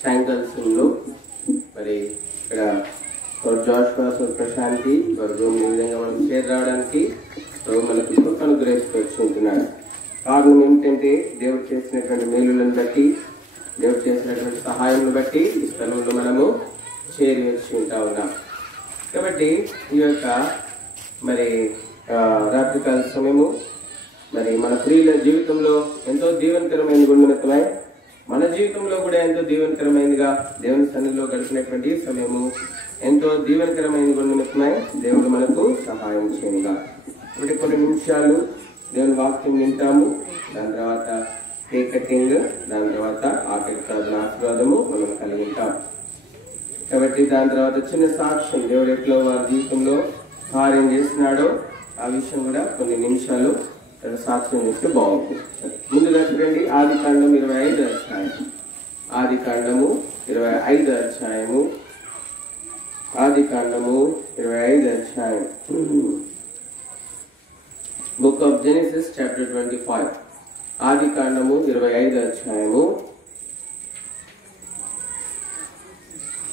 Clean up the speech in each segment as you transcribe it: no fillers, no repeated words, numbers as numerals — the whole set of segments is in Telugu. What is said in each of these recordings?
సాయంకాల సమయంలో మరి ఇక్కడ జాషువా ప్రశాంతి రూమ్ ఈ విధంగా మనం చేరి రావడానికి మనకు కృప అనుగ్రహిస్తూ ఉంటున్నాడు. కారణం ఏమిటంటే దేవుడు చేసినటువంటి మేలులను బట్టి, దేవుడు చేసినటువంటి సహాయం బట్టి ఈ స్థలంలో మనము చేరి వచ్చి ఉంటా ఉన్నాం. కాబట్టి ఈ యొక్క మరి రాత్రికాల సమయము మరి మన ప్రియుల జీవితంలో ఎంతో దీవెనకరమైన గుణమనతమై మన జీవితంలో కూడా ఎంతో దీవెనకరమైనదిగా దేవుని సన్నిధిలో గడిపినటువంటి సమయము ఎంతో దీవెనకరమైన గుణమనతమై దేవుడు మనకు సహాయం చేయగా. ఇప్పుడు కొన్ని నిమిషాలు దేవుని వాక్యం వింటాము. దాని తర్వాత కేక్ కటింగ్, దాని తర్వాత ఆఖరి ప్రార్థన ఆశీర్వాదము మనం కలిగి ఉంటాం. కాబట్టి దాని తర్వాత చిన్న సాక్ష్యం దేవుడు ఎట్లా వారి జీవితంలో కార్యం చేస్తున్నాడో ఆ విషయం కూడా కొన్ని నిమిషాలు సాక్ష్యం చేస్తే బాగుంటుంది. ముందుగా చూడండి, ఆదికాండం 25 అధ్యాయం. ఆదికాండము 25 అధ్యాయము. ఆదికాండము 25 అధ్యాయం. Book of Genesis chapter 25. ఆదికాండము 25 అధ్యాయము.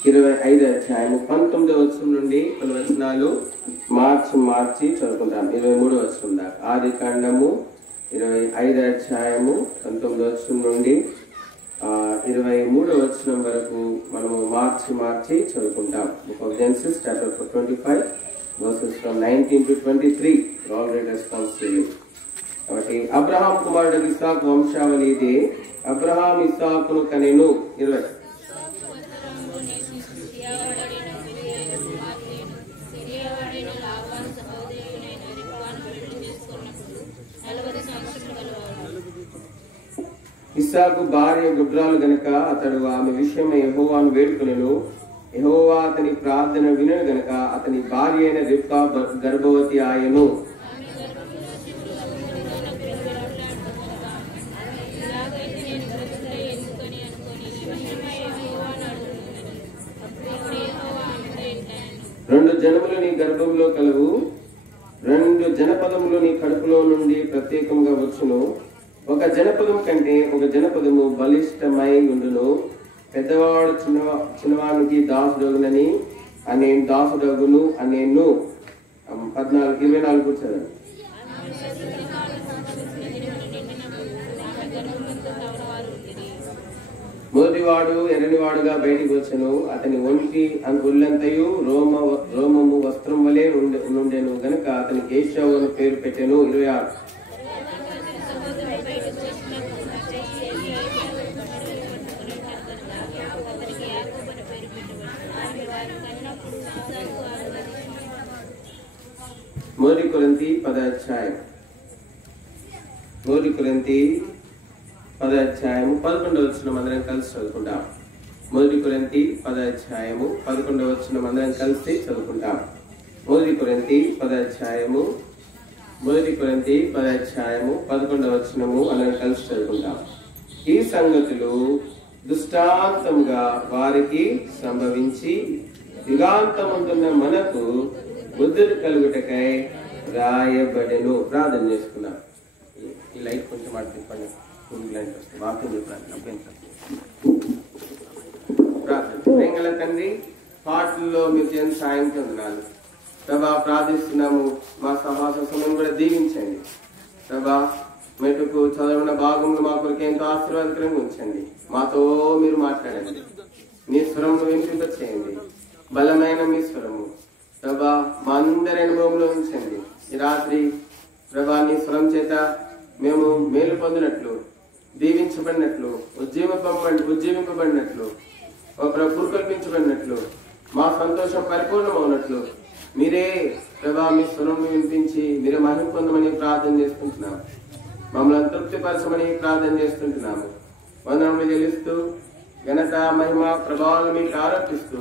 25 అధ్యాయము 19వ వచనం నుండి కొన్ని వచనాలు మార్చి చదువుకుంటాం. 23వ వచనం దాకా. ఆదికాండము 25 అధ్యాయము 19వ వచనం నుండి 23వ వచనం వరకు మనము మార్చి చదువుకుంటాం. Book of Genesis chapter 25 versus from 19 to 23. Already response చేయండి. కాబట్టి అబ్రహాం కుమారుడు ఇస్సాకు వంశావళి ఇదే. అబ్రహాం ఇస్సాకును కనెను. 20 ఇస్సాకు భార్య గుబ్రాలు గనక అతడు ఆమె విషయమై యెహోవాను వేడుకొనెను. యెహోవా అతని ప్రార్థన వినను గనక అతని భార్య అయిన రిబ్కా గర్భవతి ఆయను. రెండు జనములు నీ గర్భంలో కలవు, రెండు జనపదములు నీ కడుపులో నుండి ప్రత్యేకంగా వచ్చును. ఒక జనపదం కంటే ఒక జనపదము బలిష్టమై ఉండును. పెద్దవాడు చిన్నవానికి దాసుడగునని అనేను దాసుడగును అనేను. 24 చదవండి. మొదటివాడు ఎర్రనివాడుగా బయటికి వచ్చెను. అతని ఒంటి ఒళ్ళంతయు రోమము వస్త్రం వలె నుండెను గనుక అతనికి ఏశావు అని పేరు పెట్టెను. 26 మొదటి కొరింథీ 10వ అధ్యాయం. మొదటి కొరింథీ 10వ అధ్యాయము 11వ వచనం అందరం కలిసి చదువుకుంటాం. మొదటి కొరింథీ 10వ అధ్యాయము 11వ వచనం అందరం కలిసి చదువుకుంటాం. మొదటి కొరింథీ 10వ అధ్యాయము 11వ వచనము అందరం కలిసి చదువుకుంటాం. ఈ సంగతులు దృష్టాంతముగా వారికి సంభవించి యుగాంతముందున్న మనకు బుద్ధులు కలుగుటకై రాయబడెను. ప్రార్థన చేసుకున్నాం. ఈ లైట్ కొంచెం మాట తిప్పండి. వాక్యం చెప్పండి. ప్రార్థన. ప్రేమగల తండ్రి, పాటల్లో మీరు చేసిన సాయం పొందనాలు ప్రభా. ప్రార్థిస్తున్నాము, మా సహవాస సమయం కూడా దీవించండి ప్రభా. మెటుకు చదవన భాగంలో మా కొరకు ఎంతో ఆశీర్వాదకరంగా ఉంచండి. మాతో మీరు మాట్లాడండి. మీ స్వరము వినిపింపచేయండి. బలమైన మీ స్వరము ప్రభా మా అందరి అనుభవంలో ఉంచండి. ఈ రాత్రి ప్రభా నీ స్వరం చేత మేము మేలు పొందినట్లు, దీవించబడినట్లు, ఉజ్జీవింపబడినట్లు, పురుకల్పించబడినట్లు, మా సంతోషం పరిపూర్ణమవునట్లు మీరే ప్రభా మీ స్వరం వినిపించి మీరే మహిమ పొందమని ప్రార్థన చేసుకుంటున్నాము. మమ్మల్ని తృప్తిపరచమని ప్రార్థన చేస్తుంటున్నాము. వందనములు చెల్లిస్తూ ఘనత మహిమ ప్రభావాలు మీకు ఆరోపిస్తూ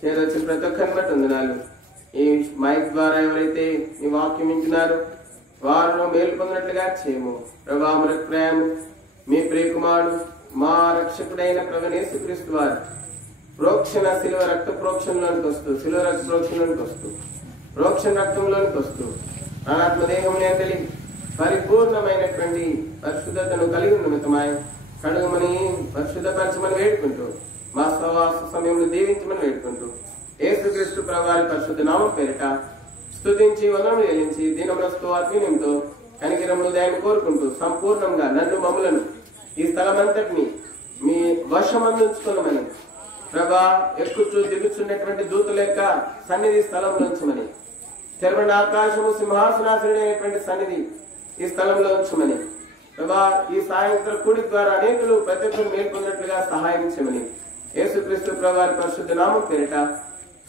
చేరొచ్చిన ప్రతి ఒక్కరిని బట్టి వందనాలు. ఈ మైక్ ద్వారా ఎవరైతే ఈ వాక్యం వింటున్నారో వారిలో మేలు పొందినట్లుగా చేయము ప్రభా. మనకు ప్రేమ మీ ప్రియకుమారుడు మా రక్షకుడైన ప్రభువైన యేసుక్రీస్తు వారు ప్రోక్షణ శిలువ రక్త ప్రోక్షణలోనికి వస్తూ ప్రోక్షణ రక్తంలోనికి వస్తూ అనాత్మ దేహం కలిగి పరిపూర్ణమైనటువంటి పరిశుద్ధతను కలిగి నిమిత్తమై కడుగమని పరిశుద్ధపరచమని వేడుకుంటూ మా సహవాస సమయంలో దీవించమని వేడుకుంటూ యేసుక్రీస్తు ప్రభువారి పరిశుద్ధ నామం పేరిట స్తుతించి వదనము చెల్లించి దీనమనస్తో ఆత్మీయంతో కనికరమును దయను కోరుకుంటూ సంపూర్ణంగా నన్ను మమ్ములను ఈ స్థలమంతటిని మీ వశమందుంచుకున్నామని ప్రభా ఎక్కుచూ దిగుచున్నటువంటి దూతల యొక్క సన్నిధి స్థలంలో ఉంచమని తెరవని ఆకాశము సింహాసనాశ్రుడైనటువంటి సన్నిధి ఈ స్థలంలో ఉంచమని ప్రభా ఈ సాయంత్రం కూడి ద్వారా అనేకులు ప్రత్యక్షం మేల్కొన్నట్లుగా సహాయం చేయమని యేసుక్రీస్తు ప్రభువారి పరిశుద్ధ నామం పేరిట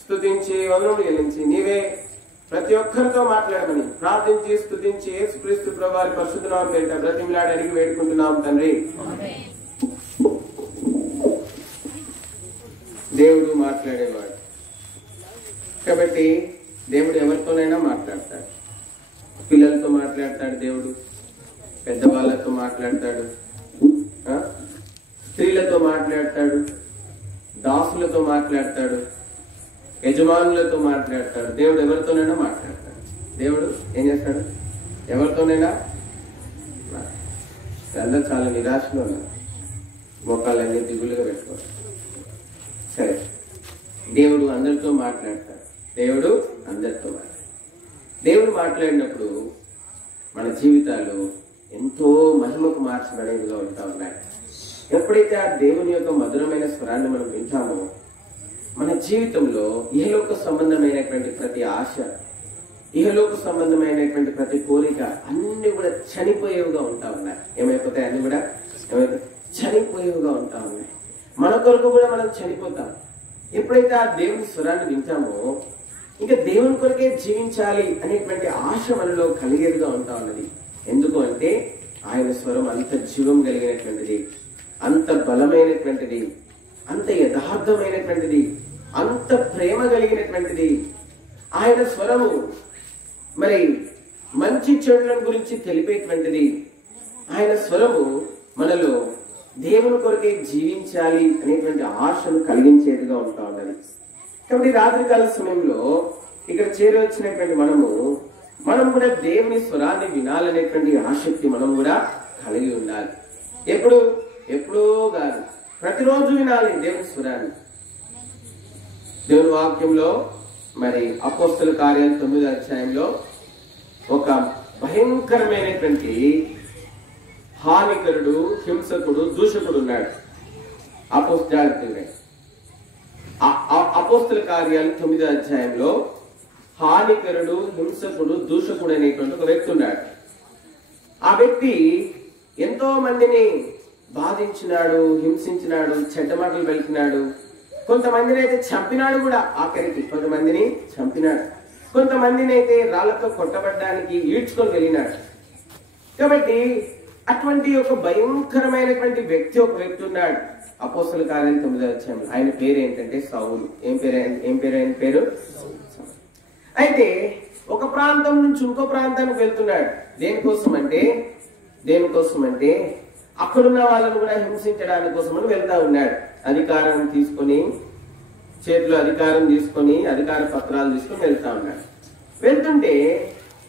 స్తుతించి వదనము చెల్లించి నీవే ప్రతి ఒక్కరితో మాట్లాడమని ప్రార్థించి స్తుతించి యేసుక్రీస్తు ప్రభువారి పరిశుద్ధ నామం పేరిట బ్రతిమిలాడి అడిగి వేడుకుంటున్నాం తండ్రి. దేవుడు మాట్లాడేవాడు కాబట్టి దేవుడు ఎవరితోనైనా మాట్లాడతాడు. పిల్లలతో మాట్లాడతాడు, దేవుడు పెద్దవాళ్ళతో మాట్లాడతాడు, స్త్రీలతో మాట్లాడతాడు, దాసులతో మాట్లాడతాడు, యజమానులతో మాట్లాడతాడు. దేవుడు ఎవరితోనైనా మాట్లాడతాడు. దేవుడు ఏం చేస్తాడు? ఎవరితోనైనా. అందరూ చాలా నిరాశలో ఉన్నారు, మోకాళ్ళన్నీ దిగులుగా పెట్టుకోవాలి. సరే, దేవుడు అందరితో మాట్లాడతాడు. దేవుడు అందరితో మాట్లాడతాడు. దేవుడు మాట్లాడినప్పుడు మన జీవితాలు ఎంతో మహిమకు మార్చబడేవిగా ఉంటా ఉన్నాయి. ఎప్పుడైతే ఆ దేవుని యొక్క మధురమైన స్వరాన్ని మనం వింటామో మన జీవితంలో ఇహలోక సంబంధమైనటువంటి ప్రతి ఆశ, ఇహలోక సంబంధమైనటువంటి ప్రతి కోరిక అన్ని కూడా చనిపోయేవిగా ఉంటా ఉన్నాయి. ఏమైపోతాయి? అన్ని కూడా చనిపోయేవిగా ఉంటా ఉన్నాయి. మన కొరకు కూడా మనం చనిపోతాం. ఎప్పుడైతే ఆ దేవుని స్వరాన్ని వింటామో ఇంకా దేవుని కొరకే జీవించాలి అనేటువంటి ఆశ మనలో కలిగేదిగా ఉంటా ఉన్నది. ఎందుకు అంటే ఆయన స్వరం అంత జీవం కలిగినటువంటిది, అంత బలమైనటువంటిది, అంత యథార్థమైనటువంటిది, అంత ప్రేమ కలిగినటువంటిది. ఆయన స్వరము మరి మంచి చెడుల గురించి తెలిపేటువంటిది. ఆయన స్వరము మనలో దేవుని కొరకే జీవించాలి అనేటువంటి ఆశను కలిగించేదిగా ఉంటా ఉన్నది. కాబట్టి రాత్రికాల సమయంలో ఇక్కడ చేరవచ్చినటువంటి మనం కూడా దేవుని స్వరాన్ని వినాలనేటువంటి ఆసక్తి మనం కూడా కలిగి ఉండాలి. ఎప్పుడో కాదు, ప్రతిరోజు వినాలి దేవుని స్వరాన్ని. దేవుని వాక్యంలో మరి అపోస్తల కార్యాలు 9వ అధ్యాయంలో ఒక భయంకరమైనటువంటి హానికరుడు, హింసకుడు, దూషకుడు ఉన్నాడు. అపోస్తల కార్యాలు 9వ అధ్యాయంలో హానికరుడు, హింసకుడు, దూషకుడు అనేటువంటి ఒక వ్యక్తి ఉన్నాడు. ఆ వ్యక్తి ఎంతో మందిని బాధించినాడు, హింసించినాడు, చెడ్డ మాటలు వెళ్తున్నాడు. కొంతమందిని అయితే చంపినాడు కూడా. ఆఖరికి కొంతమందిని చంపినాడు, కొంతమందిని అయితే రాళ్లతో కొట్టబడ్డానికి ఈడ్చుకొని వెళ్ళినాడు. కాబట్టి అటువంటి ఒక భయంకరమైనటువంటి ఒక వ్యక్తి ఉన్నాడు అపోస్తల కార్యాలు 9వ అధ్యాయంలో. ఆయన పేరు ఏంటంటే సౌలు. ఏం పేరు ఆయన పేరు? అయితే ఒక ప్రాంతం నుంచి ఇంకో ప్రాంతానికి వెళ్తున్నాడు. దేనికోసం అంటే అక్కడున్న వాళ్ళను కూడా హింసించడానికి కోసమని వెళ్తా ఉన్నాడు. అధికారం తీసుకొని, చేతిలో అధికారం తీసుకొని, అధికార పత్రాలు తీసుకొని వెళ్తా ఉన్నాడు. వెళ్తుంటే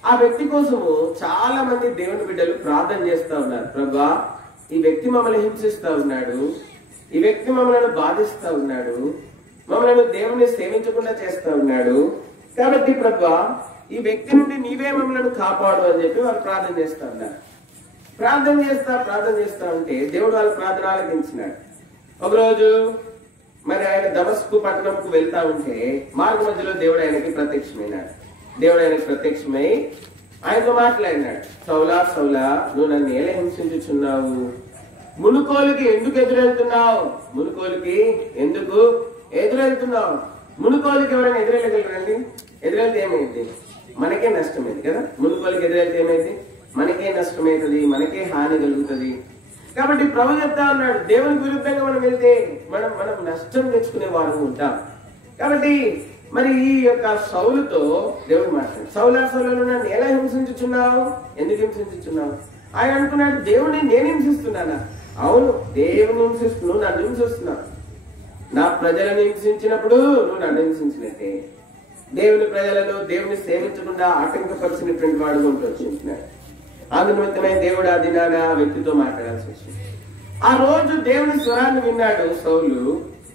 ఆ వ్యక్తి కోసము చాలా మంది దేవుని బిడ్డలు ప్రార్థన చేస్తా ఉన్నారు. ప్రభా, ఈ వ్యక్తి మమ్మల్ని హింసిస్తా ఉన్నాడు, ఈ వ్యక్తి మమ్మల్ని బాధిస్తా ఉన్నాడు, మమ్మల్ని దేవుని సేవించకుండా చేస్తా ఉన్నాడు. కాబట్టి ప్రభా, ఈ వ్యక్తి నుండి నీవే మమ్మల్ని కాపాడు అని చెప్పి వాళ్ళు ప్రార్థన చేస్తా ఉన్నారు. ప్రార్థన చేస్తా ఉంటే దేవుడు వాళ్ళ ప్రార్థన ఆలకించినాడు. ఒకరోజు మరి ఆయన దమస్కు పట్టణంకు వెళ్తా ఉంటే మార్గ మధ్యలో దేవుడు ఆయనకి ప్రత్యక్షమైనాడు. దేవుడు ఆయనకు ప్రత్యక్షమై ఆయనతో మాట్లాడినాడు. సౌలా సౌలా, నువ్వు నన్ను ఎలా హింసించుచున్నావు? మునుకోలికి ఎందుకు ఎదురెళ్తున్నావు? మునుకోలికి ఎవరైనా ఎదురెళ్ళగలరండి? ఎదురెళ్తే ఏమైంది? మనకే నష్టమైంది కదా. మునుకోలికి ఎదురెళ్తే ఏమైంది? మనకే నష్టమైతుంది, మనకే హాని కలుగుతుంది. కాబట్టి ప్రభు చెప్తా ఉన్నాడు, దేవునికి విరుద్ధంగా మనం వెళ్తే మనం నష్టం తెచ్చుకునే వారు ఉంటాం. కాబట్టి మరి ఈ యొక్క సౌలుతో దేవుడు మాట్లాడు. సౌలా నన్ను ఎలా హింసించుచున్నావు? ఎందుకు హింసించుచున్నావు? ఆయన అనుకున్నాడు, దేవుడిని నేను హింసిస్తున్నానా? అవును, దేవుని హింసిస్తున్నావు, నన్ను హింసిస్తున్నావు. నా ప్రజలను హింసించినప్పుడు నువ్వు నన్ను హింసించినట్టే. దేవుని ప్రజలను దేవుని సేవించకుండా ఆటంకపరిచినటువంటి వాడు ఉంటూ వచ్చినాడు. అందు నిమిత్తమై దేవుడు ఆ దినాన వ్యక్తితో మాట్లాడాల్సి వచ్చింది. ఆ రోజు దేవుని స్వరాన్ని విన్నాడు సౌలు.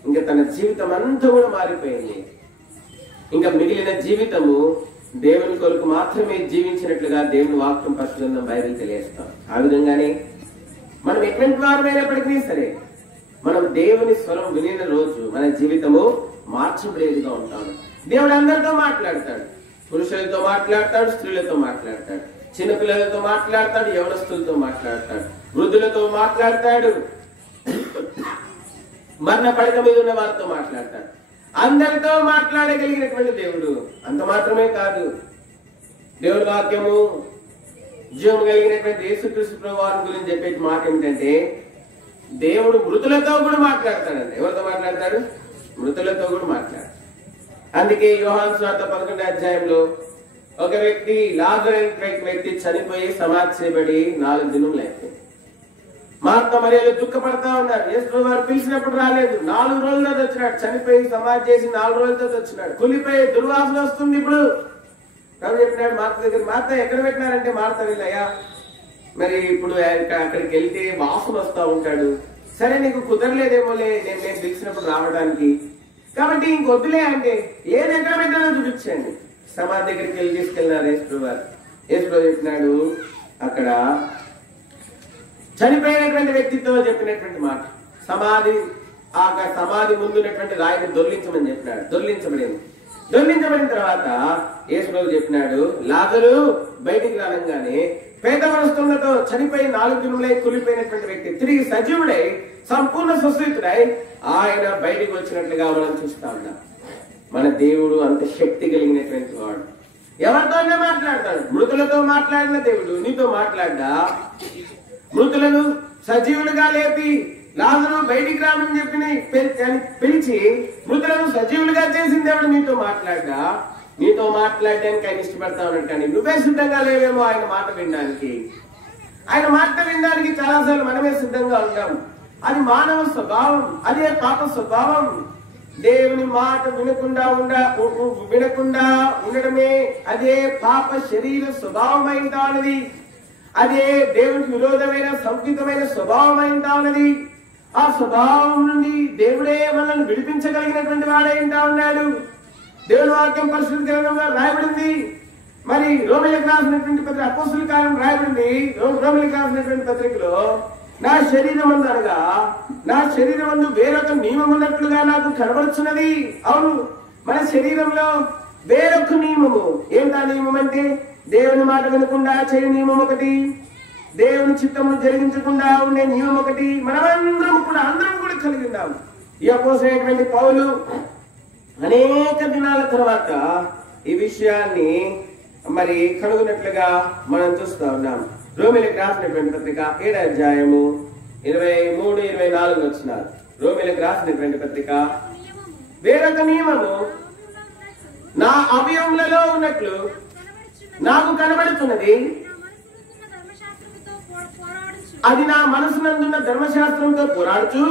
ఇంకా తన జీవితం అంతా కూడా మారిపోయింది. ఇంకా మిగిలిన జీవితము దేవుని కొరకు మాత్రమే జీవించినట్లుగా దేవుని వాక్యం పరిశుద్ధం బైబిల్ తెలియజేస్తాం. ఆ విధంగానే మనం ఎటువంటి వారమైనప్పటికీ సరే మనం దేవుని స్వరం వినిన రోజు మన జీవితము మార్చబడేదిగా ఉంటాము. దేవుడు అందరితో మాట్లాడతాడు. పురుషులతో మాట్లాడతాడు, స్త్రీలతో మాట్లాడతాడు, చిన్నపిల్లలతో మాట్లాడతాడు, యవనస్తులతో మాట్లాడతాడు, వృద్ధులతో మాట్లాడతాడు, మరణ పడక మీద ఉన్న వారితో మాట్లాడతాడు. అందరితో మాట్లాడగలిగినటువంటి దేవుడు. అంత మాత్రమే కాదు, దేవుని వాక్యము జీవం కలిగినటువంటి యేసుక్రీస్తు ప్రభువారి గురించి చెప్పే మాట ఏమిటంటే దేవుడు మృతులతో కూడా మాట్లాడతాడండి. ఎవరితో మాట్లాడతాడు? మృతులతో కూడా మాట్లాడతాడు. అందుకే యోహాను సువార్త 11వ అధ్యాయంలో ఒక వ్యక్తి, లాజరు అనే వ్యక్తి చనిపోయి సమాధి చేయబడి 4 దినములు అయిపోయింది. మార్త మరియలు దుఃఖపడతా ఉన్నారు. యేసు వారు పిలిచినప్పుడు రాలేదు. 4 రోజులతో వచ్చినాడు. చనిపోయి సమాధి చేసి 4 రోజులతో వచ్చినాడు. కులిపోయి దుర్వాసన వస్తుంది. ఇప్పుడు ప్రభు చెప్పినాడు మార్త దగ్గర, మార్త ఎక్కడ పెట్టినారంటే మార్త వెళ్ళయ్యా మరి ఇప్పుడు అక్కడికి వెళ్తే వాసన వస్తా ఉంటాడు. సరే నీకు కుదరలేదేమోలే నేను పిలిచినప్పుడు రావడానికి, కాబట్టి ఇంకొద్దులే అంటే ఏది ఎక్కడ పెట్టాలో చూపించండి. సమాధి దగ్గరికి వెళ్ళి తీసుకెళ్ళినారు యేసు వారు. యేసు చెప్పినాడు అక్కడ చనిపోయినటువంటి వ్యక్తితో చెప్పినటువంటి మాట, సమాధి ముందున్నటువంటి రాయిని దొర్లించమని చెప్పినాడు. దొర్లించబడిన తర్వాత యేసు చెప్పినాడు, లాజరు బయటికి రానంగానే పేద మనస్తులతో చనిపోయి 4 దినములై కులిపోయినటువంటి వ్యక్తి తిరిగి సజీవుడై సంపూర్ణ సుస్థితుడై ఆయన బయటికి వచ్చినట్లుగా మనం చూస్తా ఉన్నాం. మన దేవుడు అంత శక్తి కలిగినటువంటి వాడు. ఎవరితోనే మాట్లాడతాడు. మృతులతో మాట్లాడిన దేవుడు నీతో మాట్లాడ్డా? మృతులను సజీవులుగా లేపి లాజరు బయటికి రామని చెప్పి పిలిచి మృతులను సజీవులుగా చేసిన దేవుడు నీతో మాట్లాడ్డా? నీతో మాట్లాడడానికి ఆయన ఇష్టపడతా ఉన్నాడు. కానీ నువ్వే సిద్ధంగా లేవేమో ఆయన మాట వినడానికి. ఆయన మాట వినడానికి చాలాసార్లు మనమే సిద్ధంగా ఉంటాం. అది మానవ స్వభావం, అదే పాప స్వభావం. దేవుని మాట వినకుండా ఉండడమే అదే పాప శరీర స్వభావం అయితా ఉన్నది. అదే దేవునికి విరోధమైన సంకుచితమైన స్వభావం అయితా ఉన్నది. ఆ స్వభావం నుండి దేవుడే మనల్ని విడిపించగలిగినటువంటి వాడైంటా ఉన్నాడు. దేవుని వాక్యం పరిశుద్ధ గ్రంథంలో రాయబడింది. మరి రోమిలకు రాసినటువంటి పత్రిక, అపోస్తుల కాలం రాయబడింది. రోమిలకు రాసినటువంటి పత్రికలో నా శరీరం అనగా నా శరీరం వేరొక నియమం ఉన్నట్లుగా నాకు కనబడుచున్నది. అవును, మన శరీరంలో వేరొక నియమము. ఏంటా నియమం అంటే దేవుని మాట వినకుండా చేయ నియమం ఒకటి, దేవుని చిత్తమును జరిగించకుండా ఉండే నియమం ఒకటి. అందరం కూడా కలిగి ఉన్నాము. ఈ అపోస్తలుడైనటువంటి పౌలు అనేక దినాల తర్వాత ఈ విషయాన్ని మరి కనుగొన్నట్లుగా మనం చూస్తా ఉన్నాం. రోమిలకు రాసినటువంటి పత్రిక 7వ అధ్యాయము 23-24 వచనాలు. రోమిలకు రాసినటువంటి పత్రిక, వేరొక నియమము నా అవయవములలో ఉన్నట్లు నాకు కనబడుతున్నది, అది నా మనసునందున్న ధర్మశాస్త్రంతో పోరాడుచు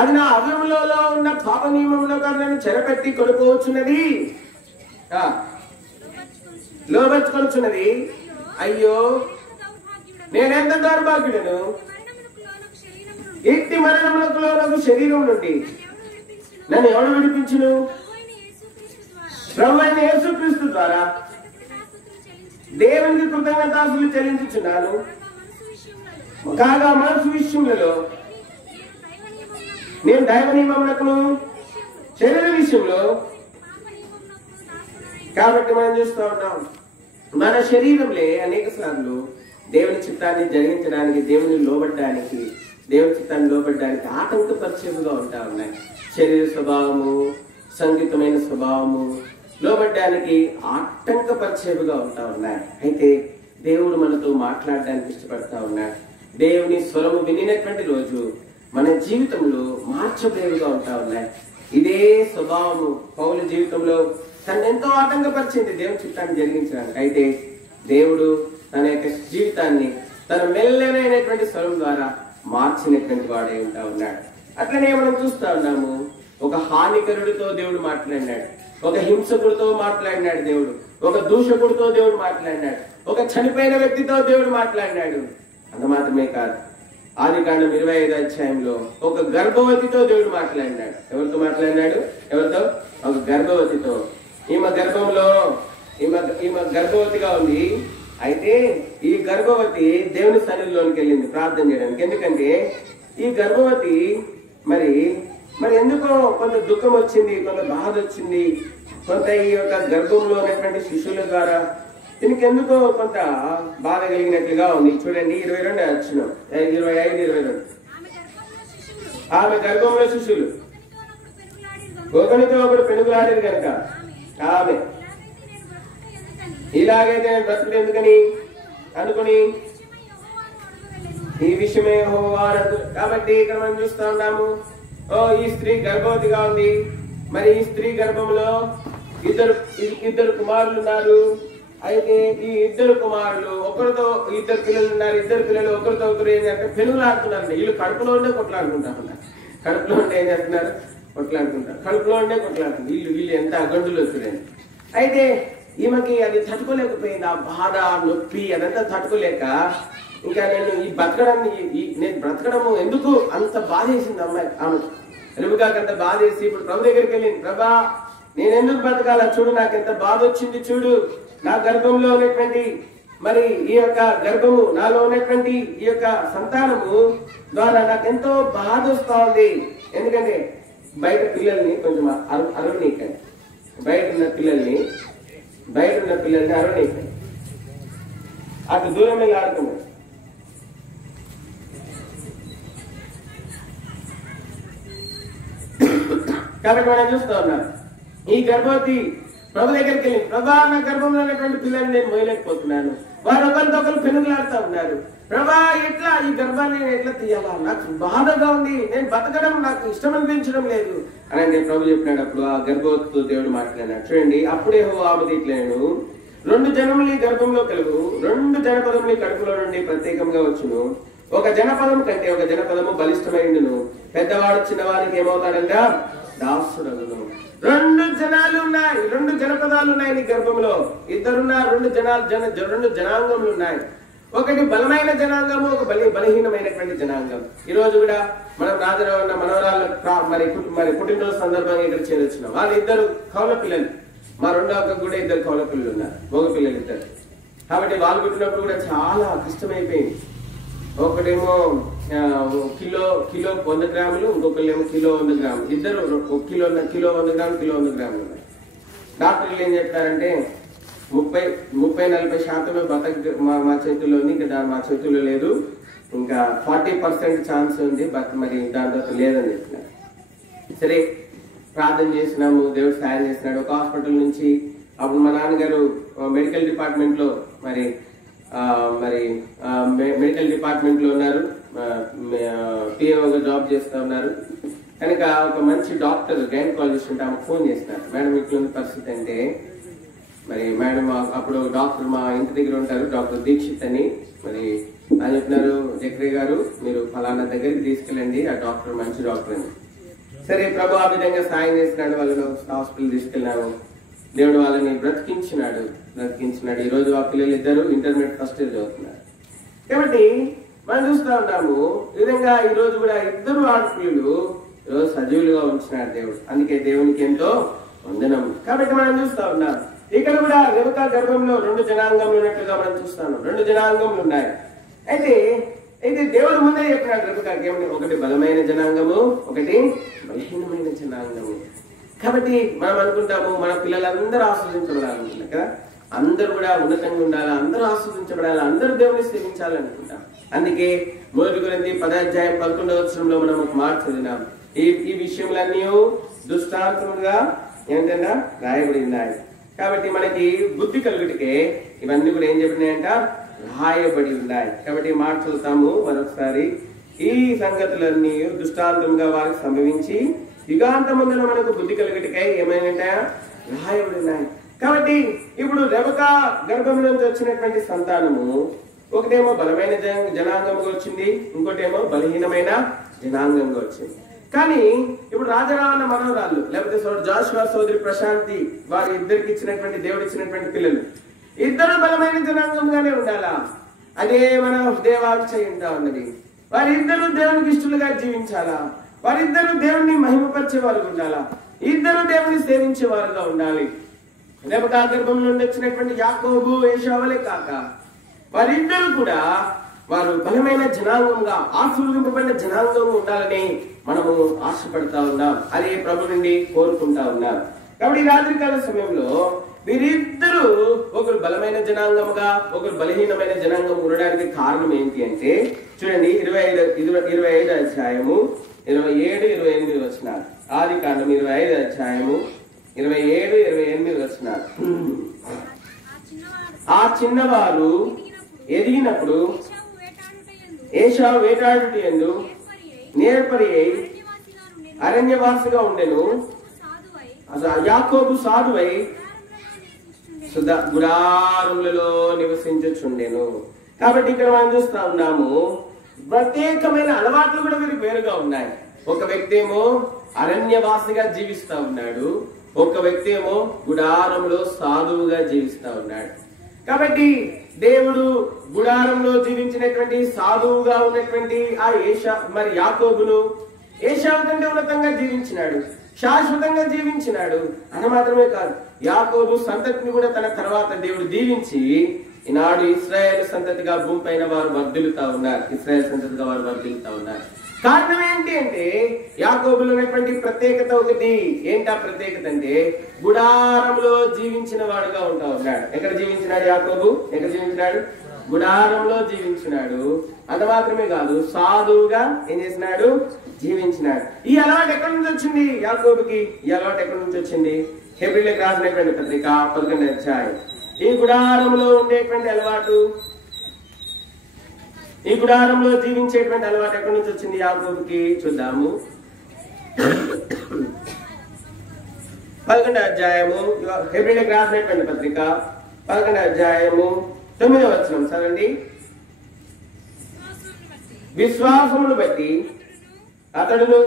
అది నా అవయములలో ఉన్న పాప నియమంలో నన్ను చెరపెట్టి కొనుకోవచ్చున్నది, లోబర్చుకొనుచున్నది. అయ్యో నేనెంత దౌర్భాగ్యుడను! ఇట్టి మరణములకు లోనగు శరీరం నుండి నన్ను ఎవడు విడిపించును? ప్రభువైన యేసుక్రీస్తు ద్వారా దేవునికి కృతజ్ఞతాస్తుతులు చెల్లించుచున్నాను. కాగా మనసు విషయములలో నేను దైవ నియమమునకును శరీర విషయంలో. కాబట్టి మనం చూస్తూ ఉన్నాం మన శరీరంలో అనేక సార్లు దేవుని చిత్తాన్ని జరిగించడానికి, దేవుని చిత్తాన్ని లోబడ్డానికి ఆటంకపరిచేవిగా ఉంటా ఉన్నాయి. శరీర స్వభావము, సంగీతమైన స్వభావము లోబడ్డానికి ఆటంకపరిచేవిగా ఉంటా ఉన్నాయి. అయితే దేవుడు మనతో మాట్లాడడానికి ఇష్టపడతా ఉన్నాడు. దేవుని స్వరము వినినటువంటి రోజు మన జీవితంలో మార్చబడేవిగా ఉంటా ఉన్నాయి. ఇదే స్వభావము పౌలు జీవితంలో తను ఎంతో ఆటంకపరిచింది దేవుని చిత్తాన్ని జరిగించడానికి. అయితే దేవుడు తన యొక్క జీవితాన్ని తన మెల్లనైనటువంటి స్వరం ద్వారా మార్చినటువంటి వాడే ఉంటా ఉన్నాడు. అట్లనే మనం చూస్తా ఉన్నాము, ఒక హానికరుడితో దేవుడు మాట్లాడినాడు, ఒక హింసకుడితో మాట్లాడినాడు దేవుడు, ఒక దూషకుడితో దేవుడు మాట్లాడినాడు, ఒక చనిపోయిన వ్యక్తితో దేవుడు మాట్లాడినాడు. అంత మాత్రమే కాదు, ఆదికాండం 25 అధ్యాయంలో ఒక గర్భవతితో దేవుడు మాట్లాడినాడు. ఎవరితో మాట్లాడినాడు? ఎవరితో? ఒక గర్భవతితో. ఈమె గర్భంలో ఈమె గర్భవతిగా ఉంది. అయితే ఈ గర్భవతి దేవుని సన్నిధిలోనికి వెళ్ళింది ప్రార్థన చేయడానికి. ఎందుకంటే ఈ గర్భవతి మరి ఎందుకో కొంత దుఃఖం వచ్చింది, కొంత బాధ వచ్చింది, కొంత ఈ యొక్క గర్భంలో ఉన్నటువంటి శిశువుల ద్వారా దీనికి ఎందుకో కొంత బాధ కలిగినట్లుగా ఉంది. చూడండి 22 వచ్చిన 25, 22. ఆమె గర్భంలో శిశువులు ఒకరితో ఒకడు పెనుగులాడేది కనుక ఆమె ఇలాగైతే నేను బ్రతుకుడు ఎందుకని అనుకుని ఈ విషయమే కాబట్టి ఇక్కడ మనం చూస్తా ఉన్నాము. ఈ స్త్రీ గర్భవతిగా ఉంది. మరి ఈ స్త్రీ గర్భంలో ఇద్దరు కుమారులు ఉన్నారు. అయితే ఈ ఇద్దరు కుమారులు ఒకరితో ఇద్దరు పిల్లలు ఉన్నారు. ఇద్దరు పిల్లలు ఒకరితో ఒకరు ఏంటంటే పెనుగులాడుతున్నారు. వీళ్ళు కడుపులో ఉండే కొట్లాడుకుంటారు. కడుపులో ఉండే ఏం చేస్తున్నారు? కొట్లాడుకుంటారు. కడుపులో ఉండే కొట్లాడుతుంది. వీళ్ళు ఎంత అగండులు చూడండి. అయితే ఈమెకి అది తట్టుకోలేకపోయింది. ఆ బాధ, నొప్పి అదంతా తట్టుకోలేక ఇంకా నేను బ్రతకడము ఎందుకు అంత బాధ వేసింది అమ్మాయి. రెబెక్కాకి అంత బాధ వేసి ఇప్పుడు ప్రభు దగ్గరికి వెళ్ళింది. ప్రభా, నేను ఎందుకు బ్రతకాల? చూడు, నాకు ఎంత బాధ వచ్చింది. చూడు, నా గర్భంలో ఉన్నటువంటి మరి ఈ యొక్క గర్భము, నాలో ఉన్నటువంటి ఈ యొక్క సంతానము ద్వారా నాకు ఎంతో బాధ వస్తా ఉంది. ఎందుకంటే బయట పిల్లల్ని కొంచెం అరవనీకండి. బయట ఉన్న పిల్లల్ని అరవనీకండి. అటు దూరం వెళ్ళి ఆడుకున్నాడు. కాబట్టి మనం చూస్తా ఉన్నాం, ఈ గర్భవతి ప్రభు దగ్గరికి వెళ్ళి, ప్రభా, నా గర్భంలో ఉన్నటువంటి పిల్లల్ని నేను మోయలేకపోతున్నాను. వారు ఒకరితో ఒకరు పెనుగులాడుతూ ఉన్నారు. ప్రభా, ఎట్లా ఈ గర్భాన్ని నేను ఎట్లా తీయాలా? నాకు బాధగా ఉంది. నేను బతకడం నాకు ఇష్టం అనిపించడం లేదు అని అంటే ప్రభు చెప్పినాడు. అప్పుడు ఆ గర్భవతితో దేవుడు మాట్లాడినాడు. చూడండి, అప్పుడే ఆమె ఇట్లేను, 2 జనములు ఈ గర్భంలో కలుగు, 2 జనపదములు కడుపులో నుండి ప్రత్యేకంగా వచ్చును. ఒక జనపదం కంటే ఒక జనపదము బలిష్టమైండును. పెద్దవాడు చిన్నవాడికి ఏమవుతాడంట? దాసుడగును. 2 జనాలు ఉన్నాయి, 2 జనపదాలు ఉన్నాయి నీ గర్భంలో. ఇద్దరున్నారు. 2 జనాంగములు ఉన్నాయి. ఒకటి బలమైన జనాంగము, ఒక బలహీనమైనటువంటి జనాంగం. ఈ రోజు కూడా మనం రాజరావు ఉన్న మనవరాళ్ళ మరి పుట్టినరోజు సందర్భంగా ఇక్కడ చేరొచ్చినాం. వాళ్ళు ఇద్దరు కౌల పిల్లలు. మా రెండో అక్క కూడా 2 కౌల పిల్లలు ఉన్నారు, మగ పిల్లలు 2. కాబట్టి వాళ్ళు పుట్టినప్పుడు కూడా చాలా కష్టమైపోయింది. ఒకటేమో కిలో 100 గ్రాములు, ఇంకొకళ్ళేమో కిలో 100 గ్రాములు. ఇద్దరు కిలో 100 గ్రాములు, కిలో 100 గ్రాములు ఉన్నాయి. డాక్టర్లు ఏం చెప్తారంటే 30-40% బతక మా చేతుల్లో ఉంది, ఇంకా మా చేతుల్లో లేదు, ఇంకా 40% ఛాన్స్ ఉంది, మరి దాని తర్వాత లేదని చెప్తున్నారు. సరే, ప్రార్థన చేసినాము, దేవుడు సాయం చేసినాడు. ఒక హాస్పిటల్ నుంచి అప్పుడు మా నాన్నగారు మెడికల్ డిపార్ట్మెంట్ లో మెడికల్ డిపార్ట్మెంట్ లో ఉన్నారు, పిఏఓగా జాబ్ చేస్తూ ఉన్నారు. కనుక ఒక మంచి డాక్టర్ గైనకాలజిస్ట్ ఉంటే ఆమెకు ఫోన్ చేసినారు. మేడం ఇట్లుంది పరిస్థితి అంటే, మరి మేడం అప్పుడు డాక్టర్ మా ఇంటి దగ్గర ఉంటారు, డాక్టర్ దీక్షిత్ అని. మరి ఆయన చెప్పినారు, జక్రీ గారు మీరు ఫలానా దగ్గరికి తీసుకెళ్ళండి, ఆ డాక్టర్ మంచి డాక్టర్ అని. సరే, ప్రభు ఆ విధంగా సాయం చేసినాడు. వాళ్ళను హాస్పిటల్ తీసుకెళ్ళినాము. దేవుడు వాళ్ళని బ్రతికించినాడు. ఈ రోజు ఆ పిల్లలు ఇద్దరు ఇంటర్మీడియట్ ఫస్ట్ ఇయర్ చదువుతున్నారు. కాబట్టి మనం చూస్తా ఉన్నాము, ఈ విధంగా ఈ రోజు కూడా 2 ఆడపిల్లలు ఈరోజు సజీవులుగా ఉంచినాడు దేవుడు. అందుకే దేవునికి ఎంతో వందనం. కాబట్టి మనం చూస్తా ఉన్నాం, ఇక్కడ కూడా రెబెక్కా గర్భంలో 2 జనాంగములు ఉన్నట్లుగా మనం చూస్తాము. 2 జనాంగములు ఉన్నాయి. అయితే దేవుడు ముందే చెప్పినాడు రెబెక్కాకి ఏమని, ఒకటి బలమైన జనాంగము, ఒకటి బలహీనమైన జనాంగము. కాబట్టి మనం అనుకుంటాము మన పిల్లలందరూ ఆస్వాదించబడాలనుకుంటాం కదా, అందరూ కూడా ఉన్నతంగా ఉండాలా, అందరూ ఆస్వాదించబడాలా, అందరూ దేవుని సేవించాలనుకుంటాం. అందుకే 1 కొరింథీ 10:11 మనం ఒక మాట చదివినాం. ఈ విషయములన్నీ దృష్టాంతములుగా ఏంటంటే రాయబడి ఉన్నాయి. కాబట్టి మనకి బుద్ధి కలుగుటికే ఇవన్నీ కూడా ఏం చెప్పినాయంట, రాయబడి ఉన్నాయి. కాబట్టి మాట చదువుతాము మరొకసారి. ఈ సంగతులన్నీ దృష్టాంతంగా వారికి సంభవించి యుగాంతమున మనకు బుద్ధి కలుగుటికై ఏమైనా రాయబడి ఉన్నాయి. కాబట్టి ఇప్పుడు రెబెక్కా గర్భం నుంచి వచ్చినటువంటి సంతానము ఒకటేమో బలమైన జనాంగంగా వచ్చింది, ఇంకోటేమో బలహీనమైన జనాంగంగా వచ్చింది. కానీ ఇప్పుడు రాజరావణ మనవరాళ్ళు, లేకపోతే జాషువా సోదరి ప్రశాంతి, వారి ఇద్దరికి ఇచ్చినటువంటి దేవుడు ఇచ్చినటువంటి పిల్లలు, ఇద్దరు బలమైన జనాంగంగానే ఉండాలా? అదే మన దేవాక్ష ఉంటా ఉన్నది. వారిద్దరూ దేవునికి ఇష్టలుగా జీవించాలా? వారిద్దరూ దేవుణ్ణి మహిమపరిచేవారుగా ఉండాలా? ఇద్దరు దేవుని సేవించేవారుగా ఉండాలి. రెబెకా గర్భం నుండి వచ్చినటువంటి యాకోబు ఏశావులే కాక వారిద్దరూ కూడా వారు బలమైన జనాంగంగా, ఆశీర్వదింపబడిన జనాంగంగా ఉండాలని మనము ఆశపడతా ఉన్నాం. అదే ప్రభు నుండి కోరుకుంటా ఉన్నాం. కాబట్టి రాత్రికాల సమయంలో వీరిద్దరూ ఒకరు బలమైన జనాంగముగా, ఒకరు బలహీనమైన జనాంగం ఉండడానికి కారణం ఏంటి అంటే చూడండి, 25 అధ్యాయము 27, 28 వచనాలు. ఆదికాండం 25 అధ్యాయము 27, 28 వచనాలు. ఆ చిన్నవారు ఎదిగినప్పుడు ఏశావు వేటాడుట యందు నేర్పరి అయి అరణ్యవాసిగా ఉండెను. యాకోబు సాధువై గుడారములలో నివసించుచుండెను. కాబట్టి ఇక్కడ మనం చూస్తా ఉన్నాము, ప్రత్యేకమైన అలవాట్లు కూడా వీరికి వేరుగా ఉన్నాయి. ఒక వ్యక్తి ఏమో అరణ్యవాసిగా జీవిస్తా ఉన్నాడు, ఒక వ్యక్తి ఏమో గుడారంలో సాధువుగా జీవిస్తా ఉన్నాడు. కాబట్టి దేవుడు గుడారంలో జీవించినటువంటి సాధువుగా ఉన్నటువంటి ఆ యాకోబును ఏశావు కంటే ఉన్నతంగా జీవించినాడు, శాశ్వతంగా జీవించినాడు అని మాత్రమే కాదు, యాకోబు సంతతిని కూడా తన తర్వాత దేవుడు దీవించి ఈనాడు ఇశ్రాయేలు సంతతిగా భూమి పైన వారు వర్ధిల్లుతా ఉన్నారు. ఇశ్రాయేలు సంతతిగా వారు వర్ధిల్లుతా ఉన్నారు. కారణం ఏంటి అంటే యాకోబులో ఉన్నటువంటి ప్రత్యేకత ఒకటి. ఏంటా ప్రత్యేకత అంటే గుడారంలో జీవించిన వాడుగా ఉంటా ఉన్నాడు. ఎక్కడ జీవించినాడు యాకోబు? ఎక్కడ జీవించినాడు? గుడారంలో జీవించినాడు. అంత మాత్రమే కాదు, సాధువుగా ఏం చేసినాడు? జీవించినాడు. ఈ అలవాటు ఎక్కడి నుంచి వచ్చింది యాకోబుకి? ఈ అలవాటు ఎక్కడి నుంచి వచ్చింది? హెబ్రీయులకు రాసినటువంటి పత్రిక 11వ అధ్యాయం. ఈ గుడారంలో ఉండేటువంటి అలవాటు, ఈ గుడారంలో జీవించేటువంటి అలవాటు ఎక్కడి నుంచి వచ్చింది యాకోబుకి? చూద్దాము. 11వ అధ్యాయము హెబ్రీయులకు రాసినటువంటి పత్రిక 11వ అధ్యాయము 9వ వచనం చదవండి. విశ్వాసమును బట్టి అతనితో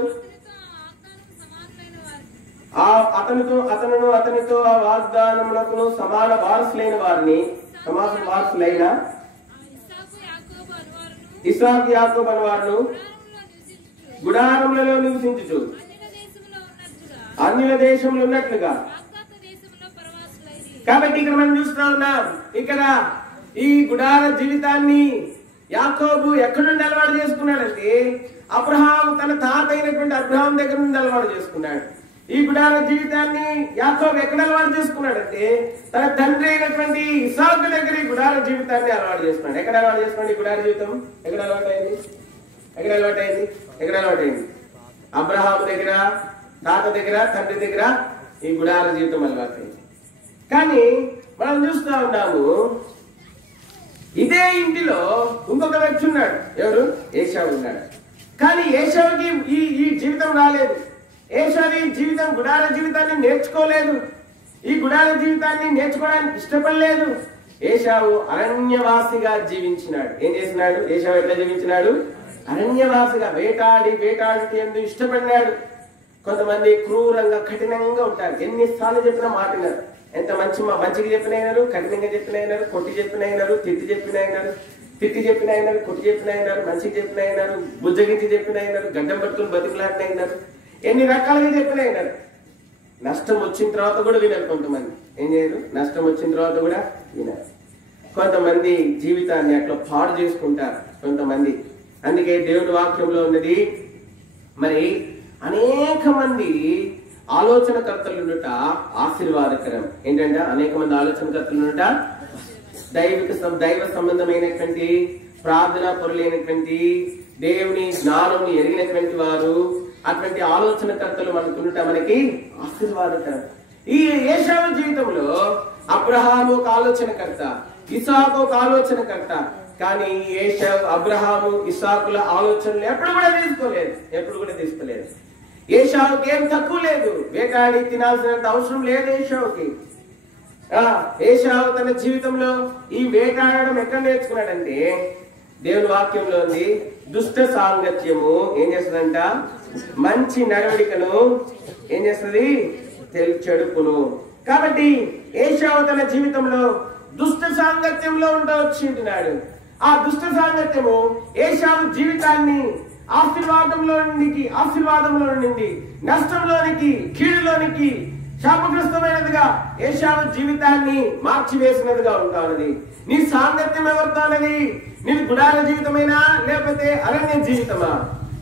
ఆ వాగ్దానములకు సమాన వారసులైన వారిని, సమాన వారసులైన ఇస్సాకు యాకోబు అను వారును గుడారములలో నివసించుచు అన్యుల దేశంలో ఉన్నట్లుగా. కాబట్టి ఇక్కడ మనం చూస్తా ఉన్నాం, ఇక్కడ ఈ గుడార జీవితాన్ని యాకోబు ఎక్కడి నుండి అలవాటు చేసుకున్నాడంటే అబ్రహాం, తన తాత అయినటువంటి అబ్రహాం దగ్గర నుండి అలవాటు చేసుకున్నాడు. ఈ గుడార జీవితాన్ని యాకోబు ఎక్కడ అలవాటు చేసుకున్నాడంటే తన తండ్రి అయినటువంటి ఇస్సాకు దగ్గర ఈ గుడార జీవితాన్ని అలవాటు చేసుకున్నాడు. ఎక్కడ అలవాటు చేసుకున్నాడు ఈ గుడార జీవితం? ఎక్కడ అలవాటు అయింది? ఎక్కడ అలవాటు అయింది? ఎక్కడ అలవాటు అయింది? అబ్రహాం దగ్గర, తాత దగ్గర, తండ్రి దగ్గర ఈ గుడార జీవితం అలవాటు అయింది. కానీ మనం చూస్తా ఉన్నాము, ఇదే ఇంటిలో ఇంకొక వ్యక్తి ఉన్నాడు. ఎవరు? ఏశావు ఉన్నాడు. కానీ ఏశావుకి ఈ జీవితం రాలేదు. ఏశావు ఈ జీవితం, గుడార జీవితాన్ని నేర్చుకోలేదు. ఈ గుడార జీవితాన్ని నేర్చుకోవడానికి ఇష్టపడలేదు. ఏశావు అరణ్యవాసిగా జీవించినాడు. ఏం చేసినాడు? ఏశావు ఎట్లా జీవించినాడు? అరణ్యవాసిగా వేటాడి ఎందుకు ఇష్టపడినాడు. కొంతమంది క్రూరంగా, కఠినంగా ఉంటారు. ఎన్నిసార్లు చెప్పినా మాటినారు. ఎంత మంచిగా చెప్పినైనారు, కఠినంగా చెప్పినైనారు, కొట్టి చెప్పినైనారు, తిట్టి చెప్పినైనారు, కొట్టి చెప్పినైనారు, మంచిగా చెప్పినైనారు, బుజ్జగించి చెప్పినైనారు, గడ్డం పట్టుకుని బతికిలాడినైనారు, ఎన్ని రకాలుగా చెప్పినైనారు. నష్టం వచ్చిన తర్వాత కూడా వినరు. కొంతమంది ఏం చేయరు? నష్టం వచ్చిన తర్వాత కూడా వినరు. కొంతమంది జీవితాన్ని అట్లా పాడు చేసుకుంటారు కొంతమంది. అందుకే దేవుడి వాక్యంలో ఉన్నది, మరి అనేక మంది ఆలోచనకర్తలు ఉండట ఆశీర్వాదకరం. ఏంటంటే అనేక మంది ఆలోచనకర్తలు ఉండట దైవ సంబంధమైనటువంటి ప్రార్థన పరులైనటువంటి దేవుని జ్ఞానం ఎరిగినటువంటి వారు, అటువంటి ఆలోచనకర్తలు మనకున్నట మనకి ఆశీర్వాదకరం. ఈ ఏశావు జీవితంలో అబ్రహాము ఒక ఆలోచనకర్త, ఇస్సాకు ఒక ఆలోచనకర్త. కానీ ఏశావు, అబ్రహాము, ఇస్సాకుల ఆలోచనలు ఎప్పుడు కూడా తీసుకోలేదు. ఏశావుకి ఏం తక్కువ లేదు. వేటాడి తినాల్సినంత అవసరం లేదు ఏశావుకి. ఏశావు తన జీవితంలో ఈ వేటాడడం ఎక్కడ నేర్చుకున్నాడంటే దేవుని వాక్యంలో ఉంది, దుష్ట సాంగత్యము ఏం చేస్తుందంట? మంచి నడవడికను ఏం చేస్తుంది? చెడుపును. కాబట్టి ఏశావు తన జీవితంలో దుష్ట సాంగత్యంలో ఉండవచ్చుంటున్నాడు. ఆ దుష్ట సాంగత్యము ఏశావు జీవితాన్ని ఆశీర్వాదంలో నుండి నష్టంలోనికి, కీడులోనికి, శాపగ్రస్తమైనదిగా ఏశావు జీవితాన్ని మార్చివేసినదిగా ఉంటానది. నీ సాంగత్యం ఎవరితో అన్నది? నీది గుడార జీవితమేనా లేకపోతే అరణ్య జీవితమా?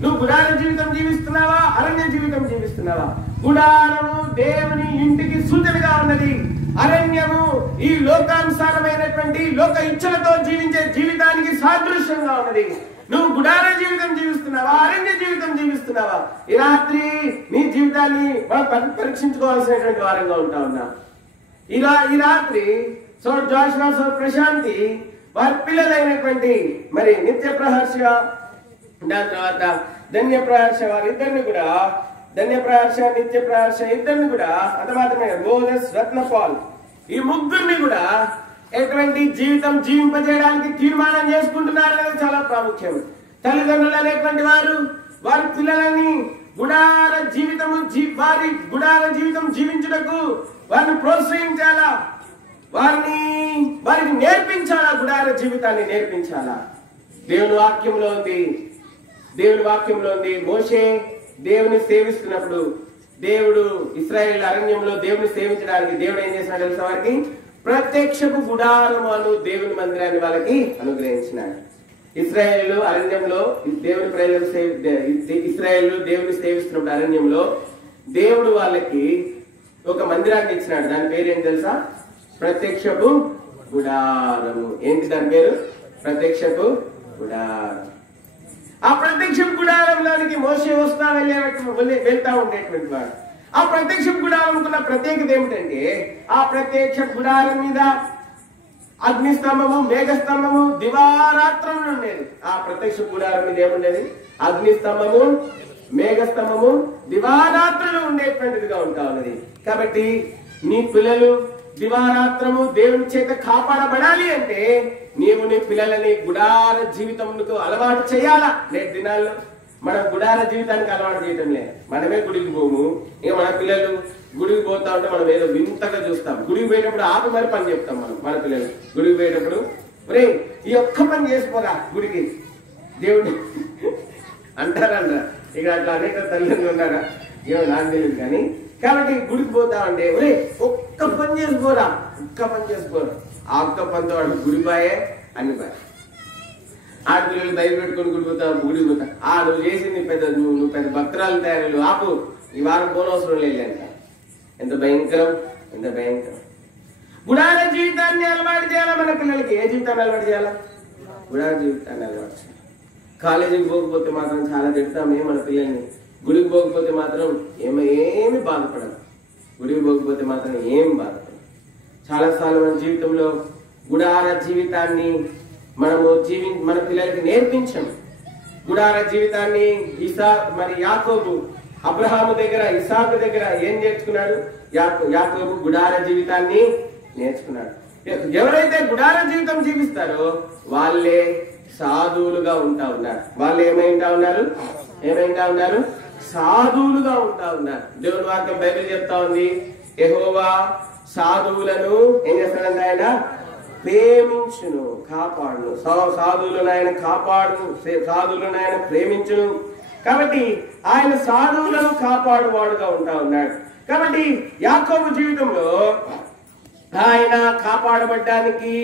నువ్వు గుడార జీవితం జీవిస్తున్నావా, అరణ్య జీవితం జీవిస్తున్నావా? గుడారము దేవుని ఇంటికి సూచనగా ఉన్నది. అరణ్యము ఈ లోకానుసారమైనటువంటి లోక ఇచ్చలతో జీవించే జీవితానికి సాదృశ్యంగా ఉన్నది. నువ్వు గుడార జీవితం జీవిస్తున్నావా, అరణ్య జీవితం జీవిస్తున్నావా? ఈ రాత్రి నీ జీవితాన్ని పరీక్షించుకోవాల్సినటువంటి వారంగా ఉంటా ఉన్నా. ఈ రాత్రి సోర్ జాషువా, సోర్ ప్రశాంతి వారి పిల్లలైనటువంటి మరి నిత్య ప్రహర్ష, దాని తర్వాత ధన్య ప్రహర్ష, వారిద్దరిని కూడా ధన్య ప్రహర్ష, నిత్య ప్రహర్ష ఇద్దరిని కూడా అంత మాత్రమే మోజెస్, రత్నపాల్ ఈ ముగ్గురిని కూడా ఎటువంటి జీవితం జీవింపజేయడానికి తీర్మానం చేసుకుంటున్నారు అనేది చాలా ప్రాముఖ్యం. తల్లిదండ్రులు అనేటువంటి వారు వారి పిల్లలని గుడార జీవితం జీవించుటకు వారిని ప్రోత్సహించాలా, వారికి నేర్పించాలా, గుడార జీవితాన్ని నేర్పించాలా. దేవుని వాక్యంలో ఉంది మోషే దేవుని సేవిస్తున్నప్పుడు దేవుడు ఇశ్రాయేలు అరణ్యంలో దేవుని సేవించడానికి దేవుడు ఏం చేసినాడు తెలుసా? వారికి ప్రత్యక్షపు గుడారము అను దేవుని మందిరాన్ని వాళ్ళకి అనుగ్రహించినాడు. ఇశ్రాయేలు అరణ్యంలో ఇశ్రాయేలు దేవుని సేవిస్తున్నప్పుడు అరణ్యంలో దేవుడు వాళ్ళకి ఒక మందిరాన్ని ఇచ్చినాడు. దాని పేరు ఏంటి తెలుసా? ప్రత్యక్షపు గుడారము. ఏంటి దాని పేరు? ప్రత్యక్షపు గుడారం. ఆ ప్రత్యక్షపు గుడారంలోనికి మోషే వెళ్తా ఉండేటువంటి వాడు. ఆ ప్రత్యక్షపు గుడారంకున్న ప్రత్యేకత ఏమిటంటే, ఆ ప్రత్యక్షపు గుడారం మీద అగ్నిస్తంభము, మేఘస్తంభము దివారాత్రములు ఉండేది. ఆ ప్రత్యక్ష గుడారం మీద ఏముండేది? అగ్నిస్తంభము, మేఘస్తంభము దివారాత్రులు ఉండేటువంటిదిగా ఉంటా ఉన్నది. కాబట్టి నీ పిల్లలు దివారాత్రము దేవుని చేత కాపాడబడాలి అంటే నీవు నీ పిల్లలని గుడార జీవితంలో అలవాటు చేయాలా. నేటి దినాల్లో మనం గుడార జీవితానికి అలవాటు చేయటం లేదు. మనమే గుడికి పోము. ఇక మన పిల్లలు గుడికి పోతా ఉంటే మనం ఏదో వింతగా చూస్తాం. గుడికి పోయేటప్పుడు ఆపి మరి పని చెప్తాం. మన పిల్లలు గుడికి పోయేటప్పుడు ఒరే ఈ ఒక్క పని చేసుకోరా గుడికి దేవుడు అంటారా? ఇక అట్లా అనేక తల్లిదండ్రులు ఉన్నారా? ఏమో నాకు తెలియదు కానీ. కాబట్టి గుడికి పోతా ఉంటే ఒరే ఒక్క పని చేసుకోరా, ఆ ఒక్క పనితో వాడు గుడి బాయే అన్ని బాయ్. ఆడపిల్లలు బయట పెట్టుకొని గుడికి పోతా నువ్వు చేసింది నువ్వు పెద్ద భక్తురాలు తయారు ఆపు, ఈ వారం పోనవసరం లేదంట. ఎంత భయంకరం. గుడార జీవితాన్ని అలవాటు చేయాలా మన పిల్లలకి. ఏ జీవితాన్ని అలవాటు చేయాలా? గుడార జీవితాన్ని అలవాటు చేయాలి. కాలేజీకి పోకపోతే మాత్రం చాలా తిడతామే మన పిల్లల్ని. గుడికి పోకపోతే మాత్రం ఏమి బాధపడదు. చాలా సార్లు మన జీవితంలో గుడార జీవితాన్ని మన పిల్లలకి నేర్పించాం. గుడార జీవితాన్ని యాకోబు అబ్రహాము దగ్గర, ఇసాకు దగ్గర ఏం నేర్చుకున్నాడు? యాకోబు గుడార జీవితాన్ని నేర్చుకున్నాడు. ఎవరైతే గుడార జీవితం జీవిస్తారో వాళ్ళే సాధువులుగా ఉంటా ఉన్నారు. వాళ్ళు ఏమైంటా ఉన్నారు? సాధువులుగా ఉంటా ఉన్నారు. దేవుని వాక్యం బైబిల్ చెప్తా ఉంది, యెహోవా సాధువులను ఏం చేస్తాడంటే ఆయన ప్రేమించును, కాపాడును. సాధువులను ఆయన ప్రేమించును. కాబట్టి ఆయన సాధువులను కాపాడువాడుగా ఉంటా ఉన్నాడు. కాబట్టి యాకోబు జీవితంలో ఆయన కాపాడబడ్డానికి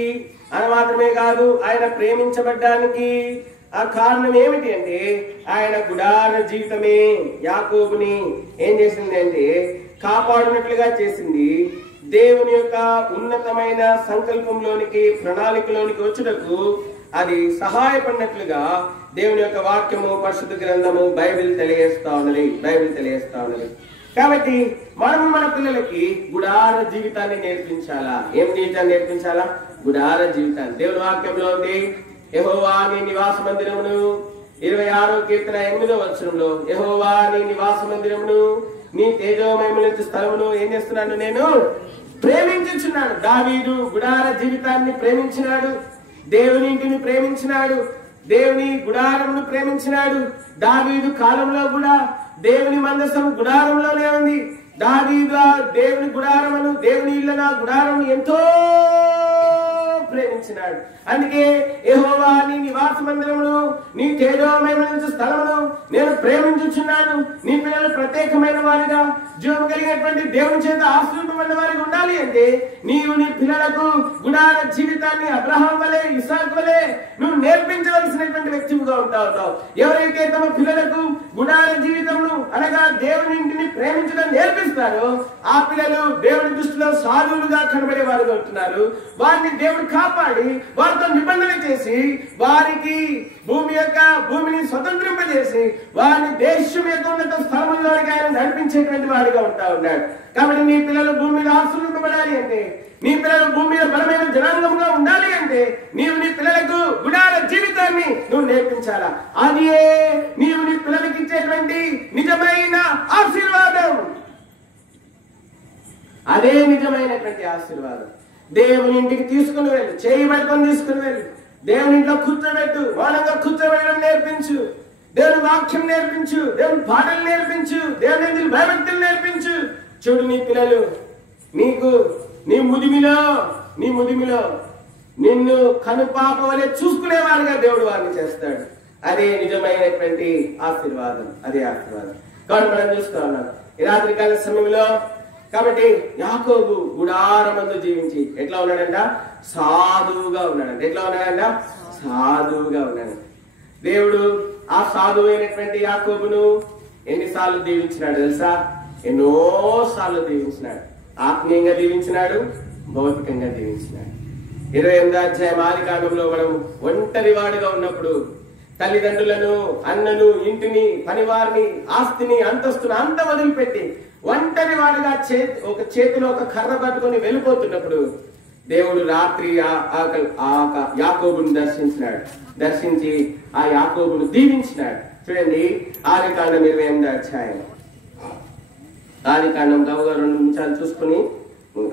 అని మాత్రమే కాదు, ఆయన ప్రేమించబడ్డానికి ఆ కారణం ఏమిటి అంటే ఆయన గుడార జీవితమే యాకోబుని ఏం చేసింది అంటే కాపాడినట్లుగా చేసింది. దేవుని యొక్క ఉన్నతమైన సంకల్పంలోనికి, ప్రణాళికలోనికి వచ్చుటకు అది సహాయపడినట్లుగా దేవుని యొక్క వాక్యము, పరిశుద్ధ గ్రంథము, బైబిల్ తెలియజేస్తా ఉన్నది. కాబట్టి మనం మన పిల్లలకి గుడార జీవితాన్ని నేర్పించాలా. ఏం జీవితాన్ని నేర్పించాలా? గుడార జీవితాన్ని. దేవుని వాక్యంలో ఉంది, యెహోవా నీ నివాస మందిరమును 26వ కీర్తన 8వ వచనంలో యెహోవా నీ నివాస మందిరమును, నీ తేజోమయముల స్థలమును ఏం చేస్తున్నాను? నేను ప్రేమించుచున్నాను. దావీదు గుడార జీవితాన్ని ప్రేమించినాడు, దేవుని ఇంటిని ప్రేమించినాడు, దేవుని గుడారమును ప్రేమించినాడు. దావీదు కాలంలో కూడా దేవుని మందసం గుడారంలోనే ఉంది. దావీదు దేవుని గుడారమును, దేవుని ఇళ్ళ గుడారమును ఎంతో ప్రేమించినాడు. అందుకే యెహోవా నీ నివాస మందిరమును, నీ తేజోమయమైన స్థలమును నేను ప్రేమించుచున్నాను. నీ పిల్లలు ప్రత్యేకమైన వారిగా, జీవం కలిగినటువంటి దేవుని చేత ఆశ్రయింపబడిన వారిగా ఉండాలి అంటే నీవు నీ పిల్లలకు గుడార జీవితాన్ని అబ్రహాం వలె, ఇస్సాకు వలె నువ్వు నేర్పించవలసినటువంటి వ్యక్తిగా ఉంటావు. ఎవరైతే తమ పిల్లలకు గుడార జీవితమును అనగా దేవుని ఇంటిని ప్రేమించడం నేర్పిస్తారో ఆ పిల్లలు దేవుని దృష్టిలో సాధువులుగా కనబడే వారుగా ఉంటున్నారు. వారిని దేవుడు కాపాడి వారితో నిబంధన చేసి వారికి భూమిని స్వతంత్రింపజేసి వారిని దేశం యొక్క ఉన్నత స్థలంలోనికి ఆయన నడిపించేటువంటి వాడిగా ఉంటా ఉన్నాడు. కాబట్టి నీ పిల్లలు భూమి మీద ఆశ్రయింపబడాలి అంటే, నీ పిల్లలు భూమి మీద బలమైన జనాంగంగా ఉండాలి అంటే నీవు నీ పిల్లలకు గుడార జీవితాన్ని నువ్వు నేర్పించాలా. అదే నీవు నీ పిల్లలకి ఇచ్చేటువంటి నిజమైన ఆశీర్వాదం. అదే నిజమైనటువంటి ఆశీర్వాదం. దేవుని ఇంటికి తీసుకుని వెళ్ళు, చేయి పట్టుకొని తీసుకుని వెళ్ళు, దేవుని ఇంట్లో కూర్చోబెట్టు, మౌనంగా కూర్చోబెట్టడం నేర్పించు, దేవుని వాక్యం నేర్పించు, దేవుని పాటలు నేర్పించు, దేవుని భయభక్తులు నేర్పించు. చూడు నీ పిల్లలు నీకు నీ ముదిమిలో నిన్ను కనుపాప వలె చూసుకునేవారుగా దేవుడు వారిని చేస్తాడు. అదే నిజమైనటువంటి ఆశీర్వాదం. అదే ఆశీర్వాదం. కాబట్టి మనం చూస్తూ ఉన్నాం ఈ రాత్రికాల సమయంలో. కాబట్టి యాకోబు గుడారమందు జీవించి ఎట్లా ఉన్నాడంట? సాధువుగా ఉన్నాడంట. ఎట్లా ఉన్నాడంట? సాధువుగా ఉన్నాడు. దేవుడు ఆ సాధువైనటువంటి యాకోబును ఎన్నిసార్లు దీవించినాడు తెలుసా? ఎన్నో సార్లు దీవించినాడు. ఆత్మీయంగా దీవించినాడు, భౌతికంగా దీవించినాడు. 28వ అధ్యాయం ఆదికాండంలో మనం ఒంటరి వాడుగా ఉన్నప్పుడు తల్లిదండ్రులను, అన్నను, ఇంటిని, పనివారిని, ఆస్తిని, అంతస్తును అంత వదిలిపెట్టి ఒంటరి వాడుగా చేతిలో ఒక కర్ర పట్టుకొని వెళ్ళిపోతున్నప్పుడు దేవుడు రాత్రి యాకోబును దర్శించి ఆ యాకోబును దీవించినాడు. చూడండి ఆదికాండం 28వ అధ్యాయం. ఆదికాండం గౌగా 2 నిమిషాలు చూసుకుని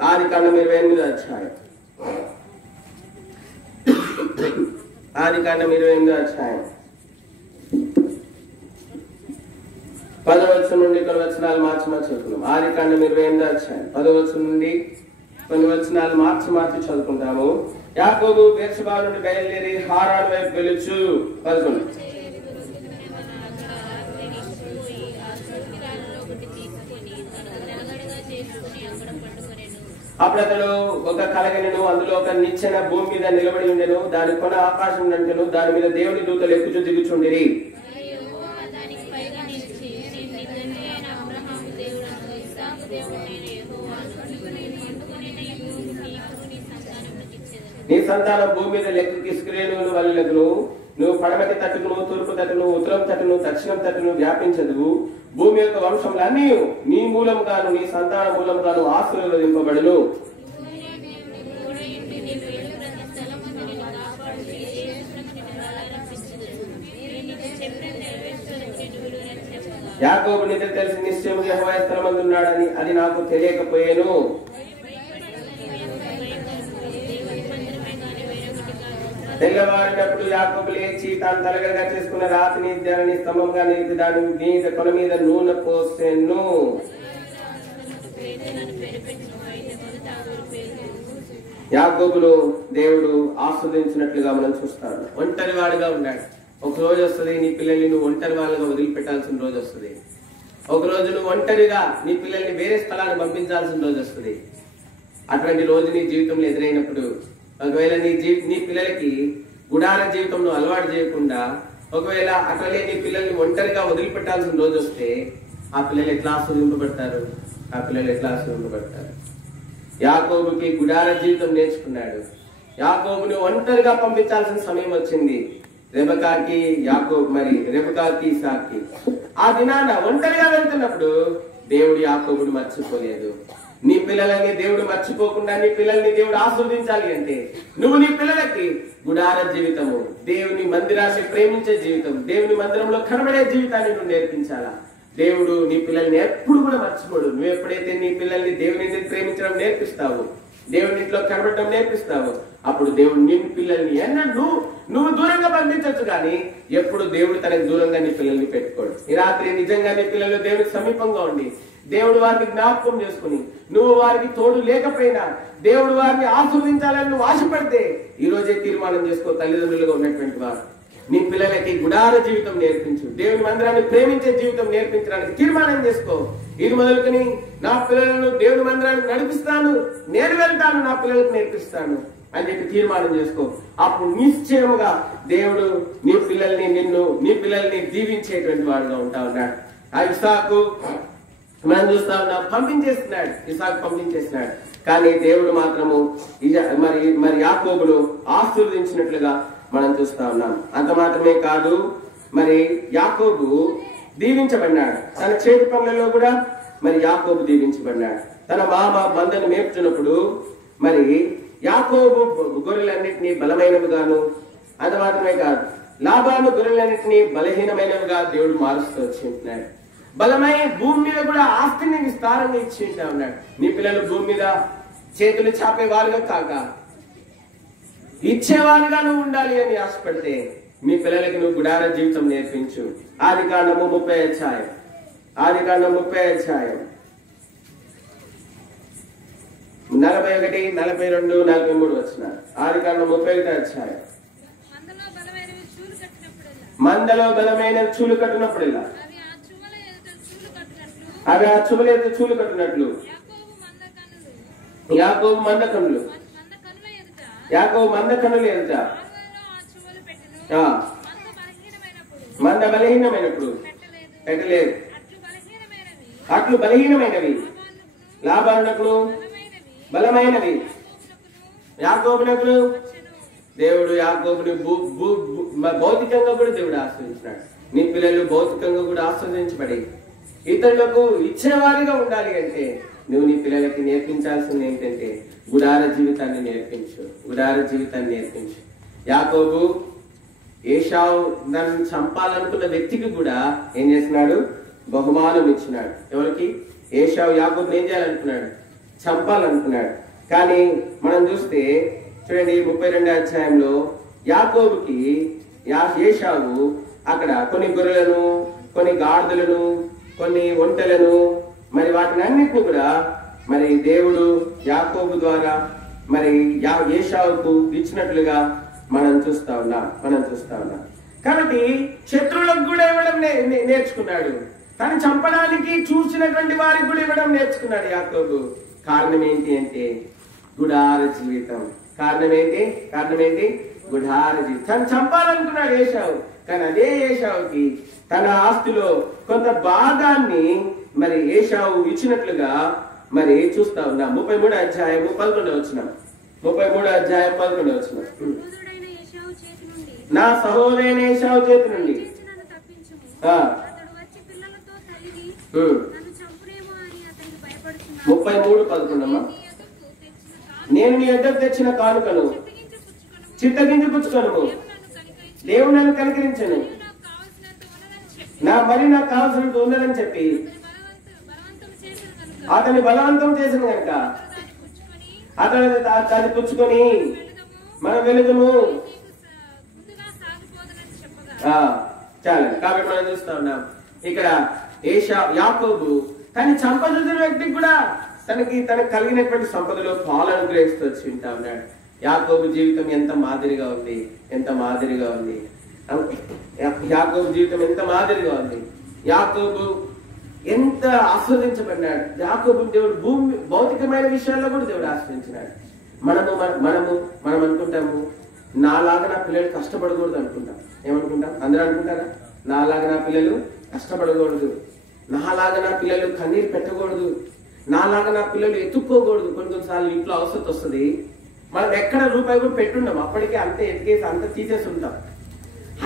ఆదికాండం 28వ అధ్యాయం. ఆదికాండం 28వ అధ్యాయం 10వ వచనం నుండి కొన్ని వచనాలు మార్చి చదువుకుందాం. ఆదికాండం 28వ అధ్యాయం 10వ వచనం నుండి కొన్ని వచనాలు మార్చి చదువుకుంటాము. యాకోబు బెర్షెబా నుండి బయలుదేరి హారాను వైపు వెలుచు 11. అప్పుడు అతడు ఒక కలగనెను, అందులో ఒక నిచ్చెన భూమి మీద నిలబడి ఉండెను, దాని కొన ఆకాశం నంటెను, దాని మీద దేవుని దూతలు ఎక్కుచు దిగుచుండిరి. నీ సంతానం భూమి మీద లెక్కకి ఇస్రాయేలు వలెను, నువ్వు పడమటి తట్టును, తూర్పు తట్టును, ఉత్తరం తట్టును, దక్షిణం తట్టును వ్యాపించదు. భూమి యొక్క వంశములన్నీ నీ మూలంగాను నీ సంతాన మూలంగాను ఆశీర్వదింపబడును. యాకోబు నిద్ర తెలిసి నిశ్చయముగా యెహోవా స్థలమందున్నాడని అది నాకు తెలియకపోయేను. తెల్లవారినప్పుడు యాకోబు లేచి తాను తలగడగా చేసుకున్న రాతిని దానిని స్తంభంగా నిలిపి దాని మీద కొన మీద నూనె పోసెను. యాకోబును దేవుడు ఆస్వాదించినట్లుగా మనం చూస్తాడు. ఒంటరి వాడిగా ఉన్నాడు. ఒక రోజు వస్తుంది నీ పిల్లల్ని నువ్వు ఒంటరి వాళ్ళగా వదిలిపెట్టాల్సిన రోజు వస్తుంది. ఒక రోజు నువ్వు ఒంటరిగా నీ పిల్లల్ని వేరే స్థలానికి పంపించాల్సిన రోజు వస్తుంది. అటువంటి రోజు నీ జీవితంలో ఎదురైనప్పుడు ఒకవేళ నీ పిల్లలకి గుడార జీవితంలో అలవాటు చేయకుండా ఒకవేళ అట్లనే నీ పిల్లల్ని ఒంటరిగా వదిలిపెట్టాల్సిన రోజు వస్తే ఆ పిల్లలు ఎట్లా ఆస్వాదింపబడతారు? యాకోబుకి గుడార జీవితం నేర్చుకున్నాడు. యాకోబుని ఒంటరిగా పంపించాల్సిన సమయం వచ్చింది. రెబెకాకి ఇసాక్కి. ఆ దినాన ఒంటరిగా వెళ్తున్నప్పుడు దేవుడు యాకోబుని మర్చిపోలేదు. నీ పిల్లలని దేవుడు మర్చిపోకుండా నీ పిల్లల్ని దేవుడు ఆస్వాదించాలి అంటే నువ్వు నీ పిల్లలకి గుడార జీవితము, దేవుని మందిరాన్ని ప్రేమించే జీవితం, దేవుని మందిరంలో కనబడే జీవితాన్ని నువ్వు నేర్పించాలా. దేవుడు నీ పిల్లల్ని ఎప్పుడు కూడా మర్చిపోడు. నువ్వు ఎప్పుడైతే నీ పిల్లల్ని దేవుని ప్రేమించడం నేర్పిస్తావు, దేవుని ఇంట్లో కనబడడం నేర్పిస్తావు, అప్పుడు దేవుడు నీ పిల్లల్ని నువ్వు దూరంగా పంపించవచ్చు. కానీ ఎప్పుడు దేవుడు తనకు దూరంగా నీ పిల్లల్ని పెట్టుకోడు. ఈ రాత్రి నిజంగా నీ పిల్లలు దేవుడికి సమీపంగా ఉండి దేవుడు వారిని జ్ఞాపకం చేసుకుని, నువ్వు వారికి తోడు లేకపోయినా దేవుడు వారిని ఆశీర్వదించాలని నువ్వు ఆశపడితే ఈ రోజే తీర్మానం చేసుకో. తల్లిదండ్రులుగా ఉన్నటువంటి వారు నీ పిల్లలకి గుడార జీవితం నేర్పించు, దేవుని మందిరాన్ని ప్రేమించే జీవితం నేర్పించడానికి తీర్మానం చేసుకో. ఇది మొదలుకొని నా పిల్లలను దేవుని మందిరానికి నడిపిస్తాను, నేను వెళ్తాను, నా పిల్లలకు నేర్పిస్తాను అని చెప్పి తీర్మానం చేసుకో. అప్పుడు నిశ్చయముగా దేవుడు నీ పిల్లల్ని దీవించేటువంటి వాడుగా ఉంటా ఉన్నాడు. ఆ ఇస్సాకు మనం చూస్తా ఉన్నాం, ఇస్సాకు పంపించేస్తున్నాడు. కానీ దేవుడు మాత్రము మరి యాకోబును ఆశీర్వదించినట్లుగా మనం చూస్తా ఉన్నాం. అంత మాత్రమే కాదు, మరి యాకోబు దీవించబడినాడు. తన చేతి పనులలో కూడా మరి యాకోబు దీవించబడినాడు. తన మామ మందను మేపుతున్నప్పుడు మరి యాకోబు గొర్రెలన్నింటినీ బలమైనవిగాను, అంత మాత్రమే కాదు లాబాను గొర్రెలన్నింటినీ బలహీనమైనవిగా దేవుడు మారుస్తూ వచ్చింటున్నాడు. భూమి మీద కూడా ఆస్తిని విస్తారంగా ఇచ్చి ఉన్నాడు. నీ పిల్లలు భూమి మీద చేతులు చాపేవారుగా కాక ఇచ్చేవారుగా నువ్వు ఉండాలి అని ఆశపడితే మీ పిల్లలకి నువ్వు గుడార జీవితం నేర్పించు. ఆదికాండము 30వ అధ్యాయం 41, 42, 43 వచనాలు. ఆదికాండం 31వ అధ్యాయం. మందలో బలమైన చూలు కట్టినప్పుడల్లా అవి ఆ చుమల ఎదుట చూలు కట్టినట్లు యాకోబు మంద కన్నులు ఎదుట మంద బలహీనమైనప్పుడు పెట్టలేదు. అట్లు బలహీనమైనవి లాభాలకు బలమైనవి యాకోబునకు. దేవుడు యాకోబుని భౌతికంగా కూడా దేవుడు ఆస్వాదించినాడు. నీ పిల్లలు భౌతికంగా కూడా ఆస్వాదించబడి ఇతరులకు ఇచ్చేవారిగా ఉండాలి అంటే నువ్వు నీ పిల్లలకి నేర్పించాల్సింది ఏంటంటే గుడార జీవితాన్ని నేర్పించు. యాకోబు ఏశావు నన్ను చంపాలనుకున్న వ్యక్తికి కూడా ఏం చేస్తున్నాడు? బహుమానం ఇచ్చినాడు. ఎవరికి? ఏశావు యాకోబుని ఏం చేయాలనుకున్నాడు? చంపాలనుకున్నాడు. కానీ మనం చూస్తే చూడండి 32వ అధ్యాయంలో యాకోబుకి ఏశావు అక్కడ కొన్ని గొర్రెలను, కొన్ని గాడిదలను, కొన్ని ఒంటెలను, మరి వాటిని అన్నిటిని కూడా మరి దేవుడు యాకోబు ద్వారా మరి ఏశావుకు ఇచ్చినట్లుగా మనం చూస్తా ఉన్నాం. కాబట్టి శత్రువులకు కూడా ఇవ్వడం నేర్చుకున్నాడు. తను చంపడానికి చూసినటువంటి వారికి కూడా ఇవ్వడం నేర్చుకున్నాడు యాకోబు. కారణం ఏంటి అంటే గుడార జీవితం. కారణం ఏంటి? గుడార జీవితం. తను చంపాలనుకున్నాడు ఏశావు. కానీ అదే ఏశావుకి తన ఆస్తిలో కొంత భాగాన్ని మరి ఏశావు ఇచ్చినట్లుగా మరి చూస్తా ఉన్నాం. 33వ అధ్యాయం 11వ వచనం. నా సహోదరైన ఏశావు చేతి నుండి 33:11 నేను నీ యొద్దకు తెచ్చిన కానుకను చిత్తగించి పుచ్చుకొనుము. దేవుడు నన్ను కనికరించను, నాకు కావలసినంత ఉన్నదని చెప్పి అతని బలవంతం చేసిన కనుక అతను పుచ్చుకొని మనం వెళుదుము. చాలు. కాబట్టి మనం చూస్తా ఉన్నాం ఇక్కడ యాకోబు తను చంపజూసిన వ్యక్తికి కూడా తనకు కలిగినటువంటి సంపదలో పాలు అనుగ్రహిస్తూ వచ్చి ఉంటా ఉన్నాడు. యాకోబు జీవితం ఎంత మాదిరిగా ఉంది. యాకోబు ఎంత ఆస్వాదించబడినాడు. యాకోబు దేవుడు భౌతికమైన విషయాల్లో కూడా దేవుడు ఆస్వాదించినాడు. మనం అనుకుంటాము నాలాగా నా పిల్లలు కష్టపడకూడదు అనుకుంటాం. ఏమనుకుంటాం? అందరూ అనుకుంటారా? నాలాగా నా పిల్లలు కష్టపడకూడదు, నాలాగా నా పిల్లలు కన్నీరు పెట్టకూడదు, నాలాగా నా పిల్లలు ఎత్తుక్కోకూడదు. కొన్నిసార్లు ఇంట్లో అవసరం వస్తుంది, మనం ఎక్కడ రూపాయి కూడా పెట్టుంటాం, అప్పటికే అంతే ఎతికేసి అంత తీసేసి ఉంటాం.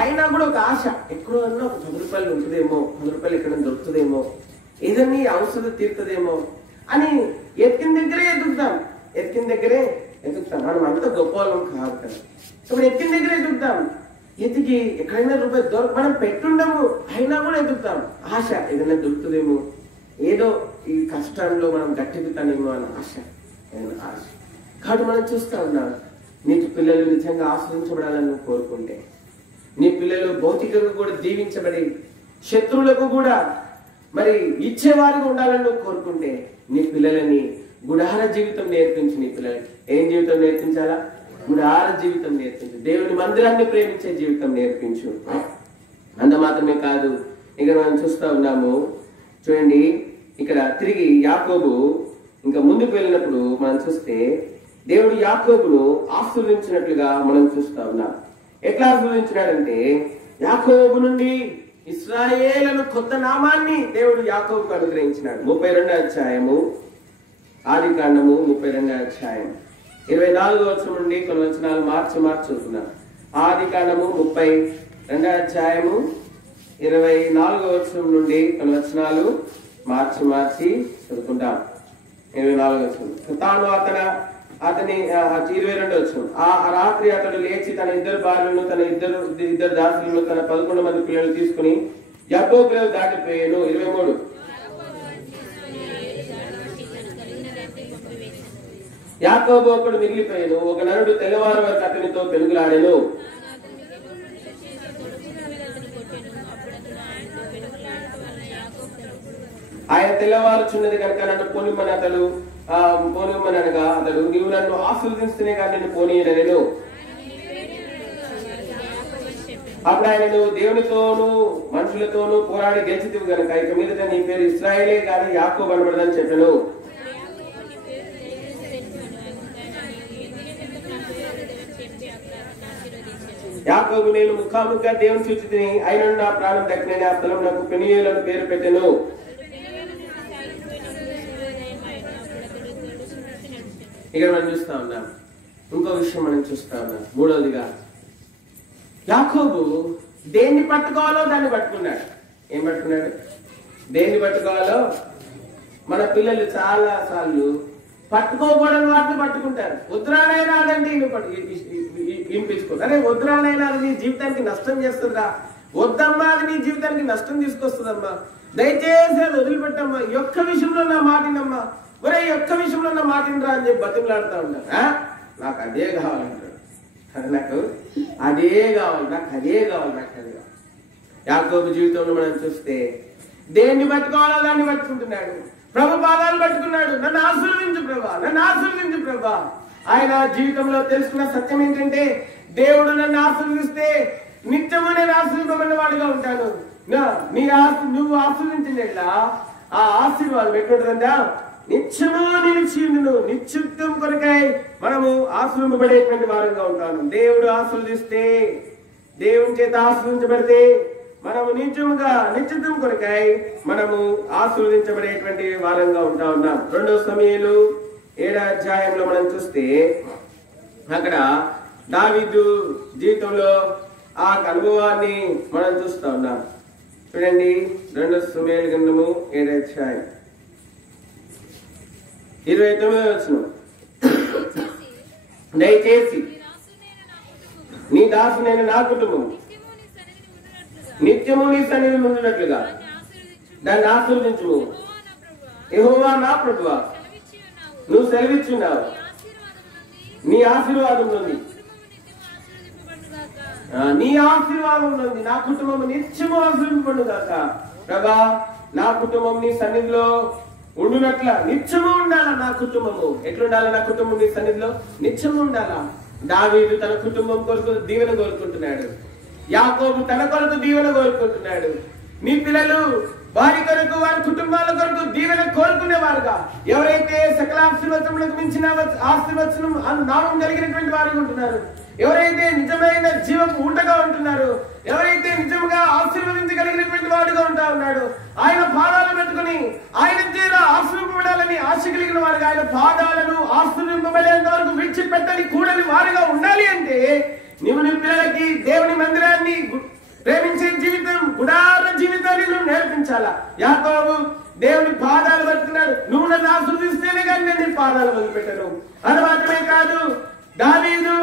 అయినా కూడా ఒక ఆశ, ఎక్కడో అన్నా ఒక 10 రూపాయలు ఉంటుందేమో, 10 రూపాయలు ఎక్కడ దొరుకుతుందేమో, ఏదన్నీ అవసరం తీరుతుందేమో అని ఎతికిన దగ్గరే ఎదుగుతాం. మనం అంత గొప్ప వాళ్ళం కాదు కదా. ఇప్పుడు ఎతికిన దగ్గరే ఎదుగుతాం. ఎతికి ఎక్కడైనా రూపాయి మనం పెట్టుండము, అయినా కూడా ఎదుగుతాం. ఆశ, ఏదైనా దొరుకుతుందేమో, ఏదో ఈ కష్టంలో మనం గట్టెక్కుతానేమో అని ఆశ. కాబట్టి మనం చూస్తా ఉన్నాం. నీ పిల్లలు నిజంగా ఆశ్రయించబడాలని నువ్వు కోరుకుంటే, నీ పిల్లలు భౌతికంగా కూడా దీవించబడి శత్రువులకు కూడా మరి ఇచ్చేవారుగా ఉండాలని నువ్వు కోరుకుంటే నీ పిల్లలని గుడార జీవితం నేర్పించు. నీ పిల్లలకి ఏం జీవితం నేర్పించాలా? గుడార జీవితం నేర్పించు. దేవుని మందిరాన్ని ప్రేమించే జీవితం నేర్పించు. అంత మాత్రమే కాదు, ఇక్కడ మనం చూస్తా ఉన్నాము చూడండి, ఇక్కడ తిరిగి యాకోబు ఇంకా ముందుకు వెళ్ళినప్పుడు మనం చూస్తే దేవుడు యాకోబును ఆశీర్వదించినట్లుగా మనం చూస్తా ఉన్నాం. ఎట్లా ఆశీర్వదించినాడంటే, యాకోబు నుండి ఇశ్రాయేలును కొత్త నామాన్ని దేవుడు యాకోబుకు అనుగ్రహించినాడు. 32వ అధ్యాయము, ఆదికాండము 32వ అధ్యాయం 24వ వచనం నుండి కొన్ని వచనాలు మార్చి చదువుతున్నాం. ఆదికాండము 32వ అధ్యాయము 24వ వచనం నుండి కొన్ని వచనాలు మార్చి చదువుకుంటాం. 24వ వచనం, తాను అతని 22వ వచనం, ఆ రాత్రి అతడు లేచి తన ఇద్దరు భార్యలను, తన ఇద్దరు దాసులను, తన 11 మంది పిల్లలు తీసుకుని యబ్బోకులో దాటిపోయాను. 23, యాకోబు ఒకడు మిగిలిపోయాను. ఒక నరుడు తెల్లవారు వరకు అతనితో పెనుగులాడెను. ఆయన తెల్లవారుచున్నది కనుక నన్ను పోనిమ్మనగా అతడు, నీవు నన్ను ఆశీర్వదిస్తేనే కానీ నిన్ను పోనీయనెను. అప్పుడు ఆయనను, దేవునితోనూ మనుషులతోనూ పోరాడి గెలిచితివి గనుక ఇక మీదట నీ పేరు ఇశ్రాయేలే కానీ యాకోబు అనబడదని చెప్పాను. యాకోబు, నేను ముఖాముఖిగా దేవుని చూచి ఆయన నా ప్రాణం దక్కిన ఆ స్థలం నాకు పెనీయేలు పేరు పెట్టెను. ఇక్కడ మనం చూస్తా ఉన్నాం. ఇంకో విషయం మనం చూస్తా ఉన్నాం. మూడవదిగా, యాకోబు దేన్ని పట్టుకోవాలో దాన్ని పట్టుకున్నాడు. ఏం పట్టుకున్నాడు? దేన్ని పట్టుకోవాలో. మన పిల్లలు చాలా సార్లు పట్టుకోకూడని వాటిని పట్టుకుంటారు. వద్దురానైనా అదండి వినిపించుకోరు. అరే వద్దురానైనా అది నీ జీవితానికి నష్టం చేస్తుందా? వద్దమ్మా, అది నీ జీవితానికి నష్టం తీసుకొస్తుందమ్మా, దయచేసి అది వదిలిపెట్టమ్మా, ఒక్క విషయంలో నా మాటినమ్మా, ఒరే ఒక్క విషయంలో నా మాటినరా అని చెప్పి బతిమలాడుతూ ఉంటారు. నాకు అదే కావాలంటాడు, నాకు అదే కావాలి, నాకు అదే కావాలి. యాకోబు జీవితంలో మనం చూస్తే దేన్ని పట్టుకోవాలో దాన్ని పట్టుకుంటున్నాడు. ప్రభు పాదాలు పట్టుకున్నాడు. నన్ను ఆశీర్వదించు ప్రభా, నన్ను ఆశీర్వదించు ప్రభా. ఆయన జీవితంలో తెలుసుకున్న సత్యం ఏంటంటే, దేవుడు నన్ను ఆశీర్వదిస్తే నిత్యము నేను ఆశీర్వదింపబడిన వాడిగా ఉంటాను. నువ్వు ఆశీర్వదించినట్లా ఆ ఆశీర్వాదం ఎట్లుంటుందా? నిత్యము నిలిచిండును. నిత్యుత్వం కొరకై మనము ఆశీర్వదింపబడేటువంటి వారంగా ఉంటాను. దేవుడు ఆశీర్వదిస్తే, దేవుని చేత ఆశీర్వదించబడితే మనము నిత్యత్వం కొరకై మనము ఆశీర్వదించబడేటువంటి వారంగా ఉంటా ఉన్నాం. 2వ సమూయేలు 7వ అధ్యాయంలో మనం చూస్తే అక్కడ దావీదు జీవితంలో ఆ అనుభవాన్ని మనం చూస్తా ఉన్నాం. చూడండి, 2వ సమూయేలు గ్రంథము 7వ అధ్యాయం 29వ వచనం, దయచేసి నీ దాసునైన నా కుటుంబం నిత్యము నీ సన్నిధి ఉండినట్లుగా దాన్ని ఆశీర్వదించుము. యెహోవా నా ప్రభువా, నువ్వు సెలవిచ్చున్నావు, నీ ఆశీర్వాదం ఉంది, నీ ఆశీర్వాదం ఉంది, నా కుటుంబం నిత్యము ఆశీర్వదింపబడుగాక. ప్రభా, నా కుటుంబం నీ సన్నిధిలో ఉండునట్ల నిత్యము ఉండాలా. నా కుటుంబము ఎట్లుండాలా? నా కుటుంబం నీ సన్నిధిలో నిత్యము ఉండాలా. దావీదు తన కుటుంబం కొరకు దీవెన కోరుకుంటున్నాడు. యాకోబు తన కొరకు దీవెన కోరుకుంటున్నాడు. మీ పిల్లలు వారి కొరకు, వారి కుటుంబాల కొరకు దీవెన కోరుకునేవారుగా, ఎవరైతే సకల ఆశీర్వచనములకు మించిన ఆశీర్వచనం నామం కలిగినటువంటి వారు ఉంటున్నారు, ఎవరైతే నిజమైన జీవపు ఉండగా ఉంటున్నారు, ఎవరైతే నిజంగా ఆశీర్వదించగలిగినటువంటి వాడుగా ఉంటా ఉన్నాడు, ఆయన పాదాలు పెట్టుకుని ఆయన చేత ఆశీర్వదింపబడాలని ఆశ కలిగిన వారుగా, ఆయన పాదాలను ఆశీర్వదింపబడేంత వరకు విడిచిపెట్టని కూడని వారుగా ఉండాలి అంటే, నీవు నీ పిల్లలకి దేవుని మందిరాన్ని ప్రేమించే జీవితం, గుడార జీవితాన్ని నువ్వు నేర్పించాలా. యాకోబు దేవుని పాదాలు పట్టుకున్నాడు. నువ్వు నన్ను ఆశీర్వదిస్తేనే కానీ నేను నీ పాదాలు వదిలిపెట్టను. అది మాత్రమే కాదు, దావీదు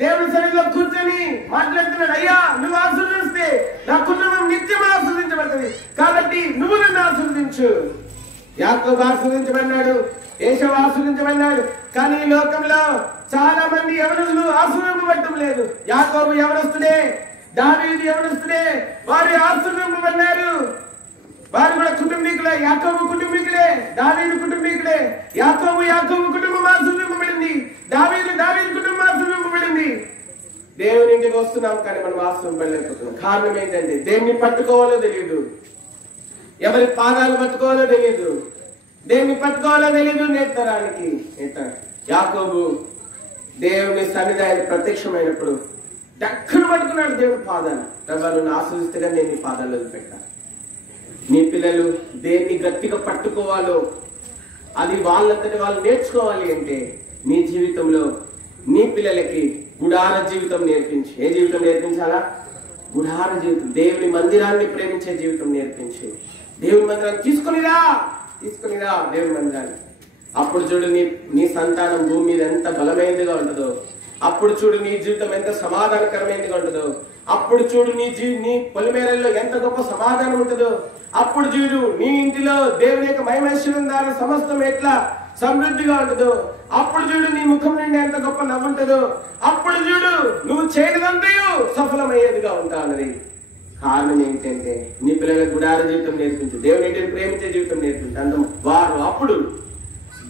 దేవుని సన్నిధిలో కూర్చొని మాట్లాడుతున్నాడు. అయ్యా, నువ్వు ఆశీర్వదిస్తే నా కుటుంబం నిత్యం ఆశీర్వదించబడుతుంది, కాబట్టి నువ్వు నన్ను ఆశీర్వదించు. యాకోబు ఆశీర్వదించబడినాడు, ఏశావు ఆశీర్వదించబడినాడు. కానీ ఈ లోకంలో చాలా మంది యవనులు ఆశీర్వదింపబడటం లేదు. యాకోబు యవనస్తుడే, దావీదు యవనస్తుడే, వారు ఆశీర్వదింపబడినారు. వారు కూడా కుటుంబీకులే. యాకోబు కుటుంబీకులే, దావీదు కుటుంబీకులే. యాకోబు కుటుంబం ఆశీర్వదింపబడింది, దావీదు కుటుంబం ఆశీర్వదింపబడింది. దేవుని ఇంటికి వస్తున్నాం కానీ మనం ఆశీర్వదింపలేకపోతున్నాం. కారణం ఏంటంటే దేన్ని పట్టుకోవాలో తెలియదు, ఎవరి పాదాలు పట్టుకోవాలో తెలియదు, దేన్ని పట్టుకోవాలో తెలియదు. నేర్తరానికి యాకోబు దేవుని సన్నిధానం ప్రత్యక్షమైనప్పుడు దక్కను పట్టుకున్నాడు దేవుని పాదాలు. ప్రభా నువ్వు ఆశీర్వదిస్తే కానీ నేను నీ పాదాలు వదిలిపెట్టాను. నీ పిల్లలు దేన్ని గట్టిగా పట్టుకోవాలో అది వాళ్ళంతటి వాళ్ళు నేర్చుకోవాలి అంటే నీ జీవితంలో నీ పిల్లలకి గుడార జీవితం నేర్పించి. ఏ జీవితం నేర్పించాలా? గుడార జీవితం. దేవుని మందిరాన్ని ప్రేమించే జీవితం నేర్పించి. దేవుని మందిరాన్ని తీసుకునిరా దేవుని మందిరాన్ని. అప్పుడు చూడు నీ సంతానం భూమి మీద ఎంత బలమైనదిగా ఉంటుందో, అప్పుడు చూడు నీ జీవితం ఎంత సమాధానకరమైనదిగా ఉంటుందో, అప్పుడు చూడు నీ పొలిమేరల్లో ఎంత గొప్ప సమాధానం ఉంటుందో, అప్పుడు చూడు నీ ఇంటిలో దేవుని యొక్క మహిమైశ్వర్యం ద్వారా సమస్తం ఎట్లా సమృద్ధిగా ఉంటుందో, అప్పుడు చూడు నీ ముఖం నుండి ఎంత గొప్ప నవ్వు ఉంటుందో, అప్పుడు చూడు నువ్వు చేయడంతయు సఫలమయ్యేదిగా ఉంటా అన్నది. కారణం ఏంటంటే నీ పిల్లలకు గుడార జీవితం నేర్పించు, దేవుని ఇంటిని ప్రేమించే జీవితం నేర్పించు. అంత వారు అప్పుడు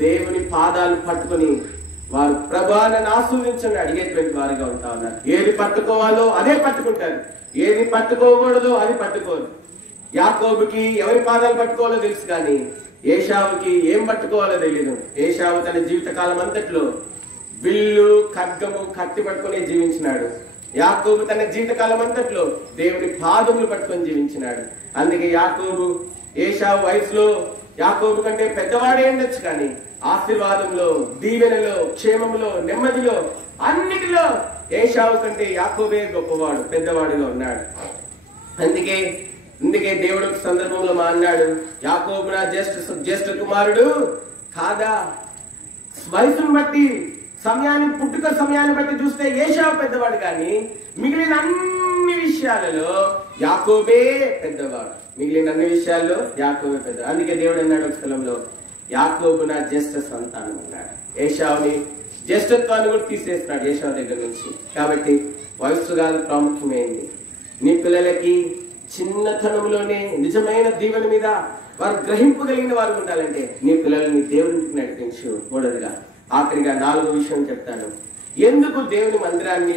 దేవుని పాదాలు పట్టుకుని వారు ప్రభా నన్ను ఆశీర్వదించండి అడిగేటువంటి వారిగా ఉంటా ఉన్నారు. ఏది పట్టుకోవాలో అదే పట్టుకుంటారు, ఏది పట్టుకోకూడదో అది పట్టుకోరు. యాకోబుకి ఎవరి పాదాలు పట్టుకోవాలో తెలుసు కానీ ఏశావుకి ఏం పట్టుకోవాలో తెలియదు. ఏశావు తన జీవిత కాలం అంతట్లో విల్లు ఖడ్గము కత్తి పట్టుకుని జీవించినాడు. యాకోబు తన జీవిత కాలం అంతట్లో దేవుని పాదములు పట్టుకొని జీవించినాడు. అందుకే యాకోబు ఏశావు వయసులో యాకోబు కంటే పెద్దవాడే ఉండొచ్చు కానీ ఆశీర్వాదంలో, దీవెనలో, క్షేమంలో, నెమ్మదిలో, అన్నిటిలో ఏశావు కంటే యాకోబే గొప్పవాడు, పెద్దవాడుగా ఉన్నాడు. అందుకే దేవుడు సందర్భంలో అన్నాడు, యాకోబు నా జ్యేష్ఠ కుమారుడు కాదా? వయసును బట్టి పుట్టుక సమయాన్ని బట్టి చూస్తే ఏశావు పెద్దవాడు కానీ మిగిలిన అన్ని విషయాలలో యాకోబే పెద్దవాడు. మిగిలిన అన్ని విషయాల్లో యాకోబే పెద్ద. అందుకే దేవుడు అన్నాడు ఒక స్థలంలో, యాకోబు నా జ్యేష్ఠ సంతానం అన్నాడు. ఏశావుని జ్యేష్ఠత్వాన్ని కూడా తీసేస్తున్నాడు ఏశావు దగ్గర నుంచి. కాబట్టి వయస్సు కాదు ప్రాముఖ్యమైంది. నీ పిల్లలకి చిన్నతనంలోనే నిజమైన దీవెన మీద వారు గ్రహింపగలిగిన వారు ఉండాలంటే నీ పిల్లల్ని దేవునికి నడిపించు. మూడవదిగా ఆఖరిగా 4వ విషయం చెప్తాను. ఎందుకు దేవుని మందిరాన్ని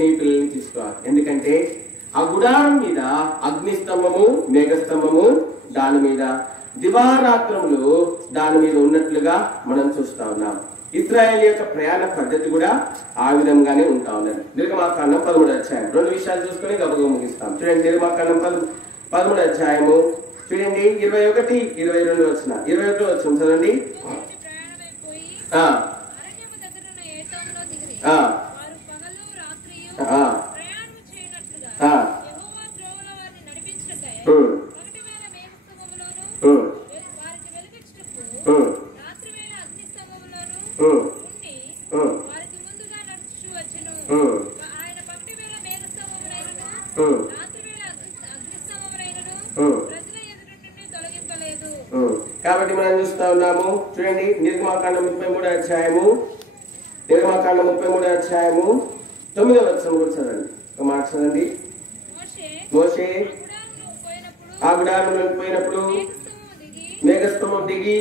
నీ పిల్లల్ని తీసుకోవాలి? ఎందుకంటే ఆ గుడారం మీద అగ్నిస్తంభము, మేఘస్తంభము, దాని మీద దివారాత్రములు దాని మీద ఉన్నట్లుగా మనం చూస్తా ఉన్నాం. ఇశ్రాయేలు యొక్క ప్రయాణ పద్ధతి కూడా ఆ విధంగానే ఉంటా ఉన్నది. నిర్గమాకాండం 13వ అధ్యాయం 2 విషయాలు చూసుకుని గబగబా ముగిస్తాం. చూడండి, నిర్గమాకాండం 13వ అధ్యాయము చూడండి 21, 22 వచ్చిన 21 వచ్చిన చదవండి. కాబట్టి మనం చూస్తా ఉన్నాము. చూడండి, నిర్గమాకాండం 33వ అధ్యాయము 9వ వచనం కూడా చదవండి. ఒక మాట చదవండి. మోషే ఆ గుడారంలోకి పోయినప్పుడు మేఘస్తంభం దిగి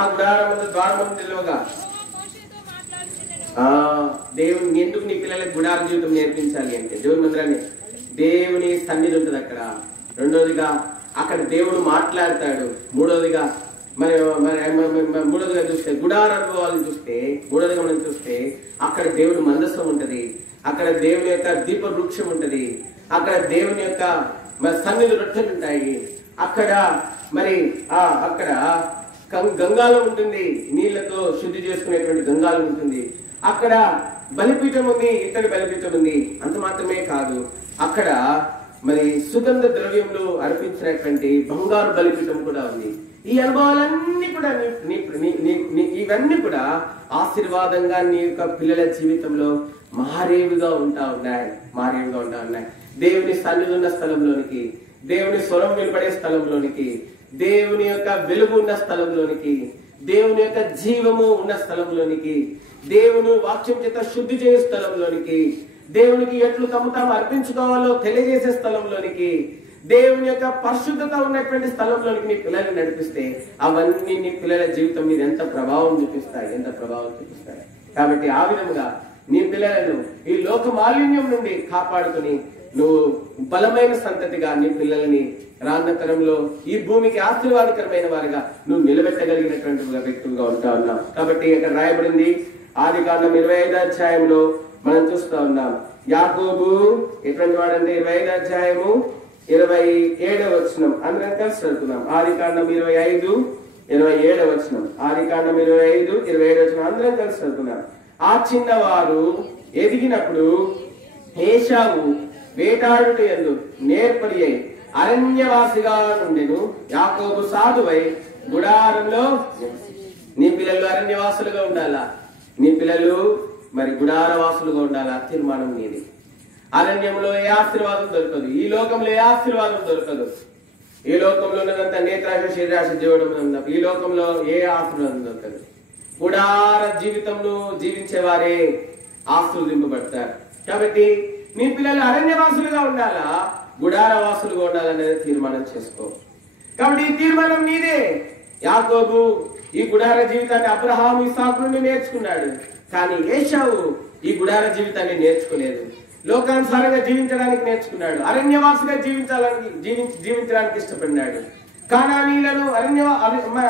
ఆ గుడారం ద్వారం నిలువగా. దేవుని ఎందుకు నీ పిల్లలకు గుడార జీవితం నేర్పించాలి అంటే దేవుని మందిరాన్ని, దేవుని సన్నిధి ఉంటుంది అక్కడ. రెండోదిగా అక్కడ దేవుడు మాట్లాడతాడు. మూడోదిగా చూస్తే గుడార అనుభవాలు చూస్తే మూడోదిగా మనం చూస్తే అక్కడ దేవుడు మందసం ఉంటది, అక్కడ దేవుని యొక్క దీప వృక్షం ఉంటది, అక్కడ దేవుని యొక్క సన్నిధి రొట్టెలు ఉంటాయి, అక్కడ అక్కడ గంగాలం ఉంటుంది, నీళ్లతో శుద్ధి చేసుకునేటువంటి గంగాలం ఉంటుంది, అక్కడ బలిపీఠం ఉంది, ఇతడి బలిపీఠం ఉంది. అంత మాత్రమే కాదు, అక్కడ సుగంధ ద్రవ్యములు అర్పించినటువంటి బంగారు బలిపీఠం కూడా ఉంది. ఈ అనుభవాలన్నీ కూడా ఇవన్నీ కూడా ఆశీర్వాదంగా నీ యొక్క పిల్లల జీవితంలో మారేవిగా ఉంటా ఉన్నాయి. దేవుని సన్నిధి ఉన్న స్థలంలోనికి, దేవుని స్వరం వినపడే స్థలంలోనికి, దేవుని యొక్క వెలుగు ఉన్న స్థలంలోనికి, దేవుని యొక్క జీవము ఉన్న స్థలంలోనికి, దేవుని వాక్యం చేత శుద్ధి చేసే స్థలంలోనికి, దేవునికి ఎట్లు తమ తాము అర్పించుకోవాలో తెలియజేసే స్థలంలోనికి, దేవుని యొక్క పరిశుద్ధత ఉన్నటువంటి స్థలంలోనికి నీ పిల్లల్ని నడిపిస్తే అవన్నీ నీ పిల్లల జీవితం మీద ఎంత ప్రభావం చూపిస్తాయి. కాబట్టి ఆ విధంగా నీ పిల్లలను ఈ లోక మాలిన్యం నుండి కాపాడుకుని నువ్వు బలమైన సంతతిగా నీ పిల్లల్ని రానున్న తరంలో ఈ భూమికి ఆశీర్వాదకరమైన వారిగా నువ్వు నిలబెట్టగలిగినటువంటి వ్యక్తులుగా ఉంటా ఉన్నాం. కాబట్టి ఇక్కడ రాయబడింది ఆదికాండం 25వ అధ్యాయంలో మనం చూస్తా ఉన్నాం. యాకోబు ఎటువంటి వాడంటే 25వ అధ్యాయము 27వ వచనం అందరం కలిసి చదువుతున్నాం. ఆదికాండం 25:27 వచనం. ఆదికాండం 25:27 వచనం అందరం కలిసి చదువుతున్నాం. ఆ చిన్నవారు ఎదిగినప్పుడు ఏశావు వేటాడుట యందు నేర్పరి అయి అరణ్యవాసిగా నుండెను. యాకోబు సాధువై గుడారంలో. నీ పిల్లలు అరణ్యవాసులుగా ఉండాలా? నీ పిల్లలు మరి గుడారవాసులుగా ఉండాలా? తీర్మానం నీది. అరణ్యంలో ఏ ఆశీర్వాదం దొరకదు. ఈ లోకంలో ఏ ఆశీర్వాదం దొరకదు. ఈ లోకంలో ఉన్నదంతా నేత్రాశ శరీరాశ జీవడం. ఈ లోకంలో ఏ ఆశీర్వాదం దొరకదు. గుడార జీవితంలో జీవించే వారే ఆశీర్వదింపబడతారు. కాబట్టి నీ పిల్లలు అరణ్యవాసులుగా ఉండాలా, గుడారవాసులుగా ఉండాలనేది తీర్మానం చేసుకో. కాబట్టి ఈ తీర్మానం నీదే. యాకోబు ఈ గుడార జీవితాన్ని అబ్రహాము ఇస్సాకు నుండి నేర్చుకున్నాడు. కానీ ఏశావు ఈ గుడార జీవితాన్ని నేర్చుకోలేదు. లోకానుసారంగా జీవించడానికి నేర్చుకున్నాడు. అరణ్యవాసిగా జీవించడానికి ఇష్టపడినాడు. కానానీయులను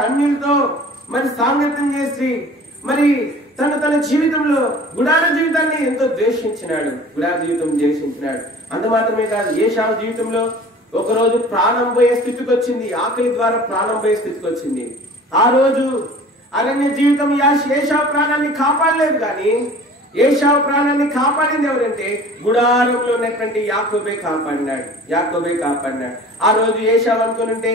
అన్యులతో మరి సాంగత్యం చేసి మరి తన జీవితంలో గుడార జీవితాన్ని ఎంతో ద్వేషించినాడు. అంత మాత్రమే కాదు, ఏశావు జీవితంలో ఒకరోజు ప్రాణం పోయే స్థితికి వచ్చింది. ఆకలి ద్వారా ప్రాణం పోయే స్థితికి వచ్చింది. ఆ రోజు అరణ్య జీవితం ఏశావు ప్రాణాన్ని కాపాడలేదు. కానీ ఏశావు ప్రాణాన్ని కాపాడింది ఎవరంటే గుడారంలో ఉన్నటువంటి యాకోబే కాపాడినాడు. ఆ రోజు ఏశావు అనుకునుంటే,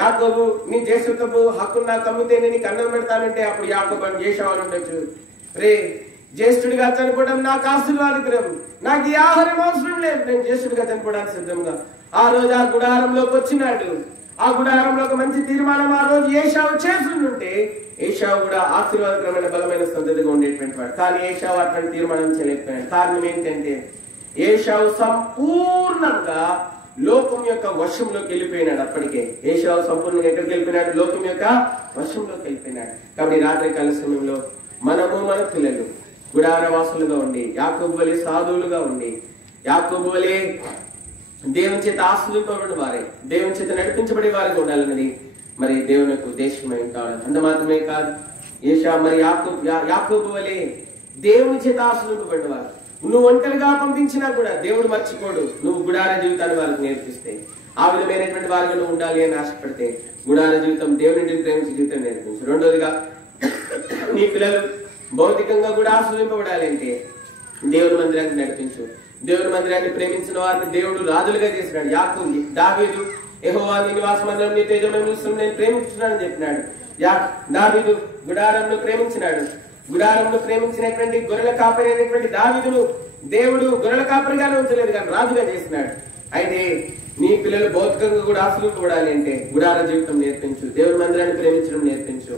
యాకోబు నీ జ్యేష్ఠత్వపు హక్కును నాకు అమ్మితే నేను నీకు అన్నం పెడతానంటే అప్పుడు యాకోబు ఏశావు అని ఉండొచ్చు, రే జ్యేష్ఠుడిగా చనిపోవడం నాకు ఆశీర్వాదకరం, నాకు ఈ ఆహారం అవసరం లేదు, నేను జ్యేష్ఠుడిగా చనిపోవడానికి సిద్ధంగా. ఆ రోజు ఆ గుడారంలోకి వచ్చినాడు. ఆ గుడారంలో ఒక మంచి తీర్మానం ఆ రోజు ఏశావు చేస్తుంటే ఏశావు కూడా ఆశీర్వాదకరమైన బలమైన సంతతిగా ఉండేటువంటి వాడు. కానీ ఏశావు అటువంటి తీర్మానం చేయలేకపోయాడు. కారణం ఏంటంటే ఏశావు సంపూర్ణంగా లోకం యొక్క వశంలోకి వెళ్ళిపోయినాడు. అప్పటికే ఏశావు సంపూర్ణంగా ఎక్కడికి వెళ్ళిపోయినాడు? లోకం యొక్క వశంలోకి వెళ్ళిపోయినాడు. కాబట్టి రాత్రి కాల సమయంలో మనము మన పిల్లలు గుడారవాసులుగా ఉండి, యాకోబు వలె సాధువులుగా ఉండి, యాకోబు వలె దేవుని చేత ఆశీర్వదింపబడిన వారే, దేవుని చేత నడిపించబడే వారిగా ఉండాలన్నది మరి దేవుని యొక్క ఉద్దేశమై కావాలి. అంత మాత్రమే కాదు, ఏశావు మరి యాకోబు వలె దేవుని చేత ఆశీర్వదింపబడిన వారు. నువ్వు ఒంటరిగా పంపించినా కూడా దేవుడు మర్చిపోడు. నువ్వు గుడార జీవితాన్ని వాళ్ళకి నేర్పిస్తే, ఆ విధమైనటువంటి వారిగా నువ్వు ఉండాలి అని ఆశపడితే గుడార జీవితం, దేవుని ప్రేమించే జీవితం నేర్పించు. రెండోదిగా, నీ పిల్లలు భౌతికంగా కూడా ఆశీర్వదింపబడాలి అంటే దేవుని మందిరాన్ని నడిపించు. దేవుని మందిరాన్ని ప్రేమించిన వారిని దేవుడు రాజులుగా చేసినాడు. దావీదు యెహోవా నీ నివాస మందిరం నీ తేజోమయ నేను ప్రేమించున్నానని చెప్పినాడు. దావీదు గుడారంలో ప్రేమించినాడు. గుడారంలో ప్రేమించినటువంటి గొర్రెల కాపరి అయినటువంటి దావీదును దేవుడు గొర్రెల కాపరిగానే ఉంచలేదు, కానీ రాజుగా చేసినాడు. అయితే నీ పిల్లలు భౌతికంగా కూడా ఆశీర్వదింపబడాలి అంటే గుడార జీవితం నేర్పించు. దేవుని మందిరాన్ని ప్రేమించడం నేర్పించు.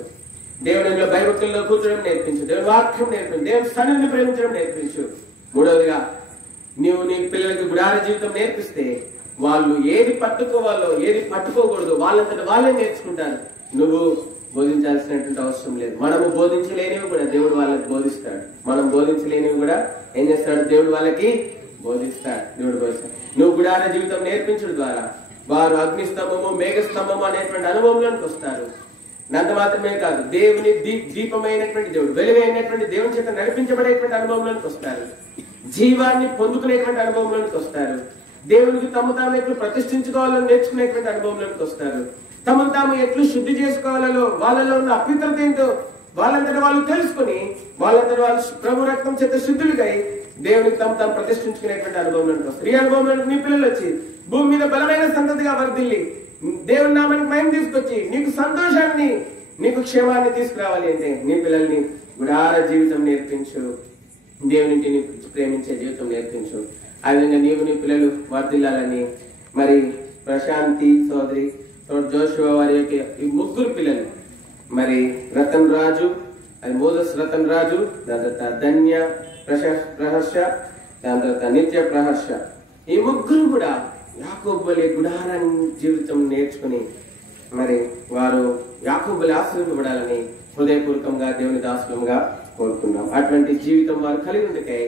దేవునిలో భయభక్తుల్లో కూర్చోడం నేర్పించు. దేవుని వాక్యం నేర్పించు. దేవుని సన్నిధిని ప్రేమించడం నేర్పించు. మూడవదిగా, నీవు నీ పిల్లలకి గుడార జీవితం నేర్పిస్తే వాళ్ళు ఏది పట్టుకోవాలో ఏది పట్టుకోకూడదు వాళ్ళంతట వాళ్ళే నేర్చుకుంటారు. నువ్వు బోధించాల్సినటువంటి అవసరం లేదు. మనము బోధించలేనివి కూడా దేవుడు వాళ్ళకి బోధిస్తాడు. మనం బోధించలేనివి కూడా ఏం చేస్తాడు? దేవుడు వాళ్ళకి బోధిస్తాడు. నువ్వు గుడార జీవితం నేర్పించడం ద్వారా వారు అగ్నిస్తంభము మేఘస్తంభము అనేటువంటి అనుభవంలోకి వస్తారు. అంత మాత్రమే కాదు, దేవుని దీపమైనటువంటి దేవుడు, వెలుగైనటువంటి దేవుని చేత నడిపించబడేటువంటి అనుభవంలోకి వస్తారు. జీవాన్ని పొందుకునేటువంటి అనుభవంలోకి వస్తారు. దేవునికి తమ తాము ఎట్లు ప్రతిష్ఠించుకోవాలని నేర్చుకునేటువంటి అనుభవంలోకి వస్తారు. తమను తాము ఎట్లు శుద్ధి చేసుకోవాలలో వాళ్ళలో ఉన్న అపవిత్రత ఏంటో వాళ్ళంతటా వాళ్ళు తెలుసుకుని వాళ్ళంతటా వాళ్ళు ప్రభు రక్తం చేత శుద్ధులుగా దేవునికి తమ తాము ప్రతిష్ఠించుకునేటువంటి అనుభవంలోకి వస్తారు. ఈ అనుభవంలో నీ పిల్లలు వచ్చి భూమి మీద బలమైన సంతతిగా వర్ధిల్లి దేవుని నామానికి మహిమ తీసుకొచ్చి నీకు సంతోషాన్ని నీకు క్షేమాన్ని తీసుకురావాలి అంటే నీ పిల్లల్ని గుడార జీవితం నేర్పించు. దేవునింటిని ప్రేమించే జీవితం నేర్పించు. ఆ విధంగా నీవు నీ పిల్లలు వర్ధిల్లాలని మరి ప్రశాంతి సోదరి జోషువా వారి యొక్క ఈ ముగ్గురు పిల్లలు, మరి రతన్ రాజు, అది మోజస్ రతన్ రాజు, దాని తర్వాత ధన్య ప్రహర్ష, దాని తర్వాత నిత్య ప్రహర్ష, ఈ ముగ్గురు కూడా యాకోబు వలె గుడార జీవితం నేర్చుకుని మరి వారు యాకోబు వలె ఆశీర్వదింపబడాలని హృదయపూర్వకంగా దేవుని దాసులంగా కోరుతున్నాం. అటువంటి జీవితం వారు కలిగి ఉండకై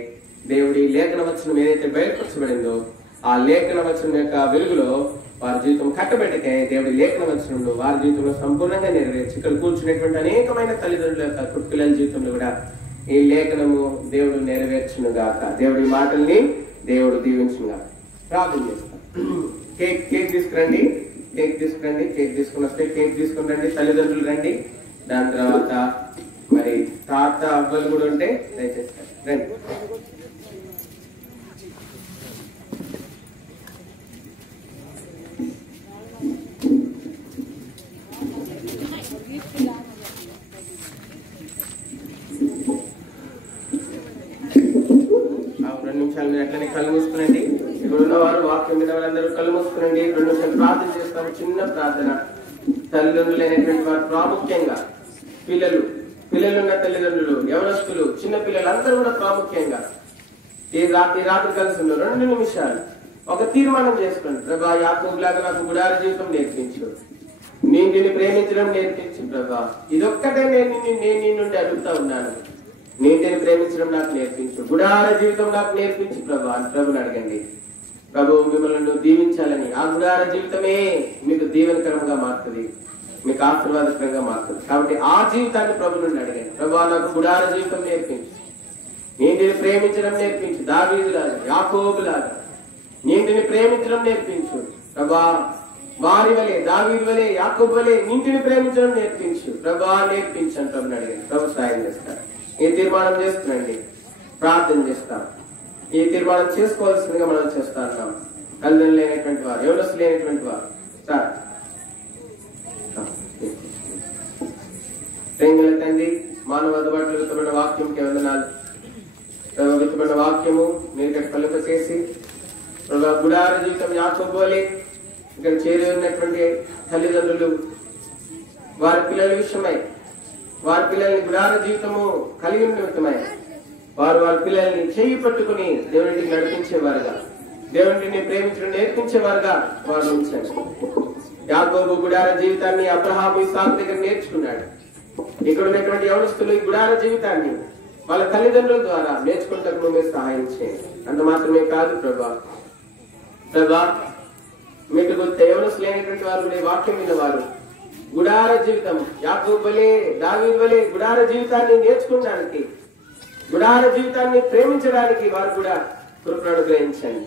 దేవుడి లేఖన వచనం ఏదైతే బయలుపరచబడిందో ఆ లేఖన వచనం యొక్క వెలుగులో వారి జీవితం కట్టబెట్టకే దేవుడి లేఖన వచనంలో వారి జీవితంలో సంపూర్ణంగా నెరవేర్చి ఇక్కడ కూర్చున్నటువంటి అనేకమైన తల్లిదండ్రుల యొక్క పిల్లల జీవితంలో కూడా ఈ లేఖనము దేవుడు నెరవేర్చును గాక. దేవుడి మాటల్ని దేవుడు దీవించును గాక. ప్రార్థన చేస్తాం. కేక్ తీసుకురండి. కేక్ తీసుకుని వస్తే కేక్ తీసుకుని రండి. తల్లిదండ్రులు రండి. దాని తర్వాత మరి తాత అవ్వలు కూడా ఉంటే దయచేసి రండి. మీరు అట్లనే కళ్ళు మూసుకునండి. ఇక్కడ ఉన్నవారు వాక్యం మీద వాళ్ళందరూ కళ్ళు మూసుకునండి. 2 నిమిషాలు ప్రార్థన చేస్తాము. చిన్న ప్రార్థన. తల్లిదండ్రులు అయినటువంటి వారు ప్రాముఖ్యంగా పిల్లలున్న తల్లిదండ్రులు, యవనస్తులు, చిన్న పిల్లలు అందరూ కూడా ప్రాముఖ్యంగా ఈ రాత్రి కలిసి 2 నిమిషాలు ఒక తీర్మానం చేసుకోండి. ప్రభా, యాకోబులాగా నాకు గుడార జీవితం నేర్పించు, నేను నిన్ను ప్రేమించడం నేర్పించు ప్రభా. ఇదొక్కటే నేను నీ నుండి అడుగుతా ఉన్నాను. నేను ప్రేమించడం నాకు నేర్పించు, గుడార జీవితం నాకు నేర్పించు ప్రభా అని ప్రభుని అడగండి. ప్రభు మిమ్మల్ని దీవించాలని, ఆ గుడార జీవితమే మీకు దీవెనకరంగా మారుతుంది, మీకు ఆశీర్వాదకరంగా మారుతుంది. కాబట్టి ఆ జీవితాన్ని ప్రభు నుండి అడగండి. ప్రభా, నాకు గుడార జీవితం నేర్పించు, నేను ప్రేమించడం నేర్పించు, దావీదులాగా యాకోబులాగా నీటిని ప్రేమించడం నేర్పించు ప్రభా. వారి వలె, దావీదు వలె, యాకోబు వలె నీటిని ప్రేమించడం నేర్పించు ప్రభా. నేర్పించండి ప్రభుని అడిగాను. ప్రభు సాయం చేస్తారు. ఈ తీర్మానం చేస్తున్నాండి, ప్రార్థన చేస్తాం. ఈ తీర్మానం చేసుకోవాల్సిందిగా మనం చేస్తా ఉన్నాం. తల్లిదండ్రులు లేనటువంటి వారు, యవనస్తులు లేనటువంటి వారు సార్ ప్రేమల తండ్రి, మానవ అందుబాటులో విత్తబడిన వాక్యంకి వందనాలు. విత్తబడిన వాక్యము మీరు ఇక్కడ ఫలింప చేసి ప్రభా, గుడార జీవితం యాకోబు వలె ఇక్కడ చేరి ఉన్నటువంటి తల్లిదండ్రులు వారి పిల్లల విషయమై, వారి పిల్లల్ని గుడార జీవితము కలిగి నిమిత్తమై వారి పిల్లల్ని చేయి పట్టుకుని దేవునికి నడిపించేవారుగా, దేవుడిని ప్రేమించడం నేర్పించేవారుగా వారు ఉంచారు. యాకోబు గుడార జీవితాన్ని అబ్రహాము, ఇస్సాకు దగ్గర నేర్చుకున్నాడు. ఇక్కడ ఉన్నటువంటి యవనస్తులు ఈ గుడార జీవితాన్ని వాళ్ళ తల్లిదండ్రుల ద్వారా నేర్చుకుంటకు మీరు సహాయం చేయండి. అంత మాత్రమే కాదు ప్రభా, మీకు యవనస్తులు లేనటువంటి వారు, వాక్యం మీద వారు గుడార జీవితం యాకోబు వలె, దావీదు వలె గుడార జీవితాన్ని నేర్చుకోవడానికి, గుడార జీవితాన్ని ప్రేమించడానికి వారు కూడా కృపను అనుగ్రహించండి.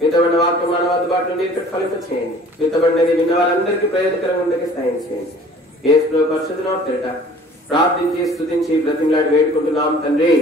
మితబడిన వాక్యం మానవ అందుబాటులో ఇక్కడ ఫలింప చేయండి. మితబడినది విన్న వాళ్ళందరికీ ప్రయోజనకరంగా ఉండేది సాయం చేయండి. యేసు పరిశుద్ధ నామమున ప్రార్థించి స్తుతించి బ్రతిమలాడి వేడుకుంటున్నాం తండ్రి.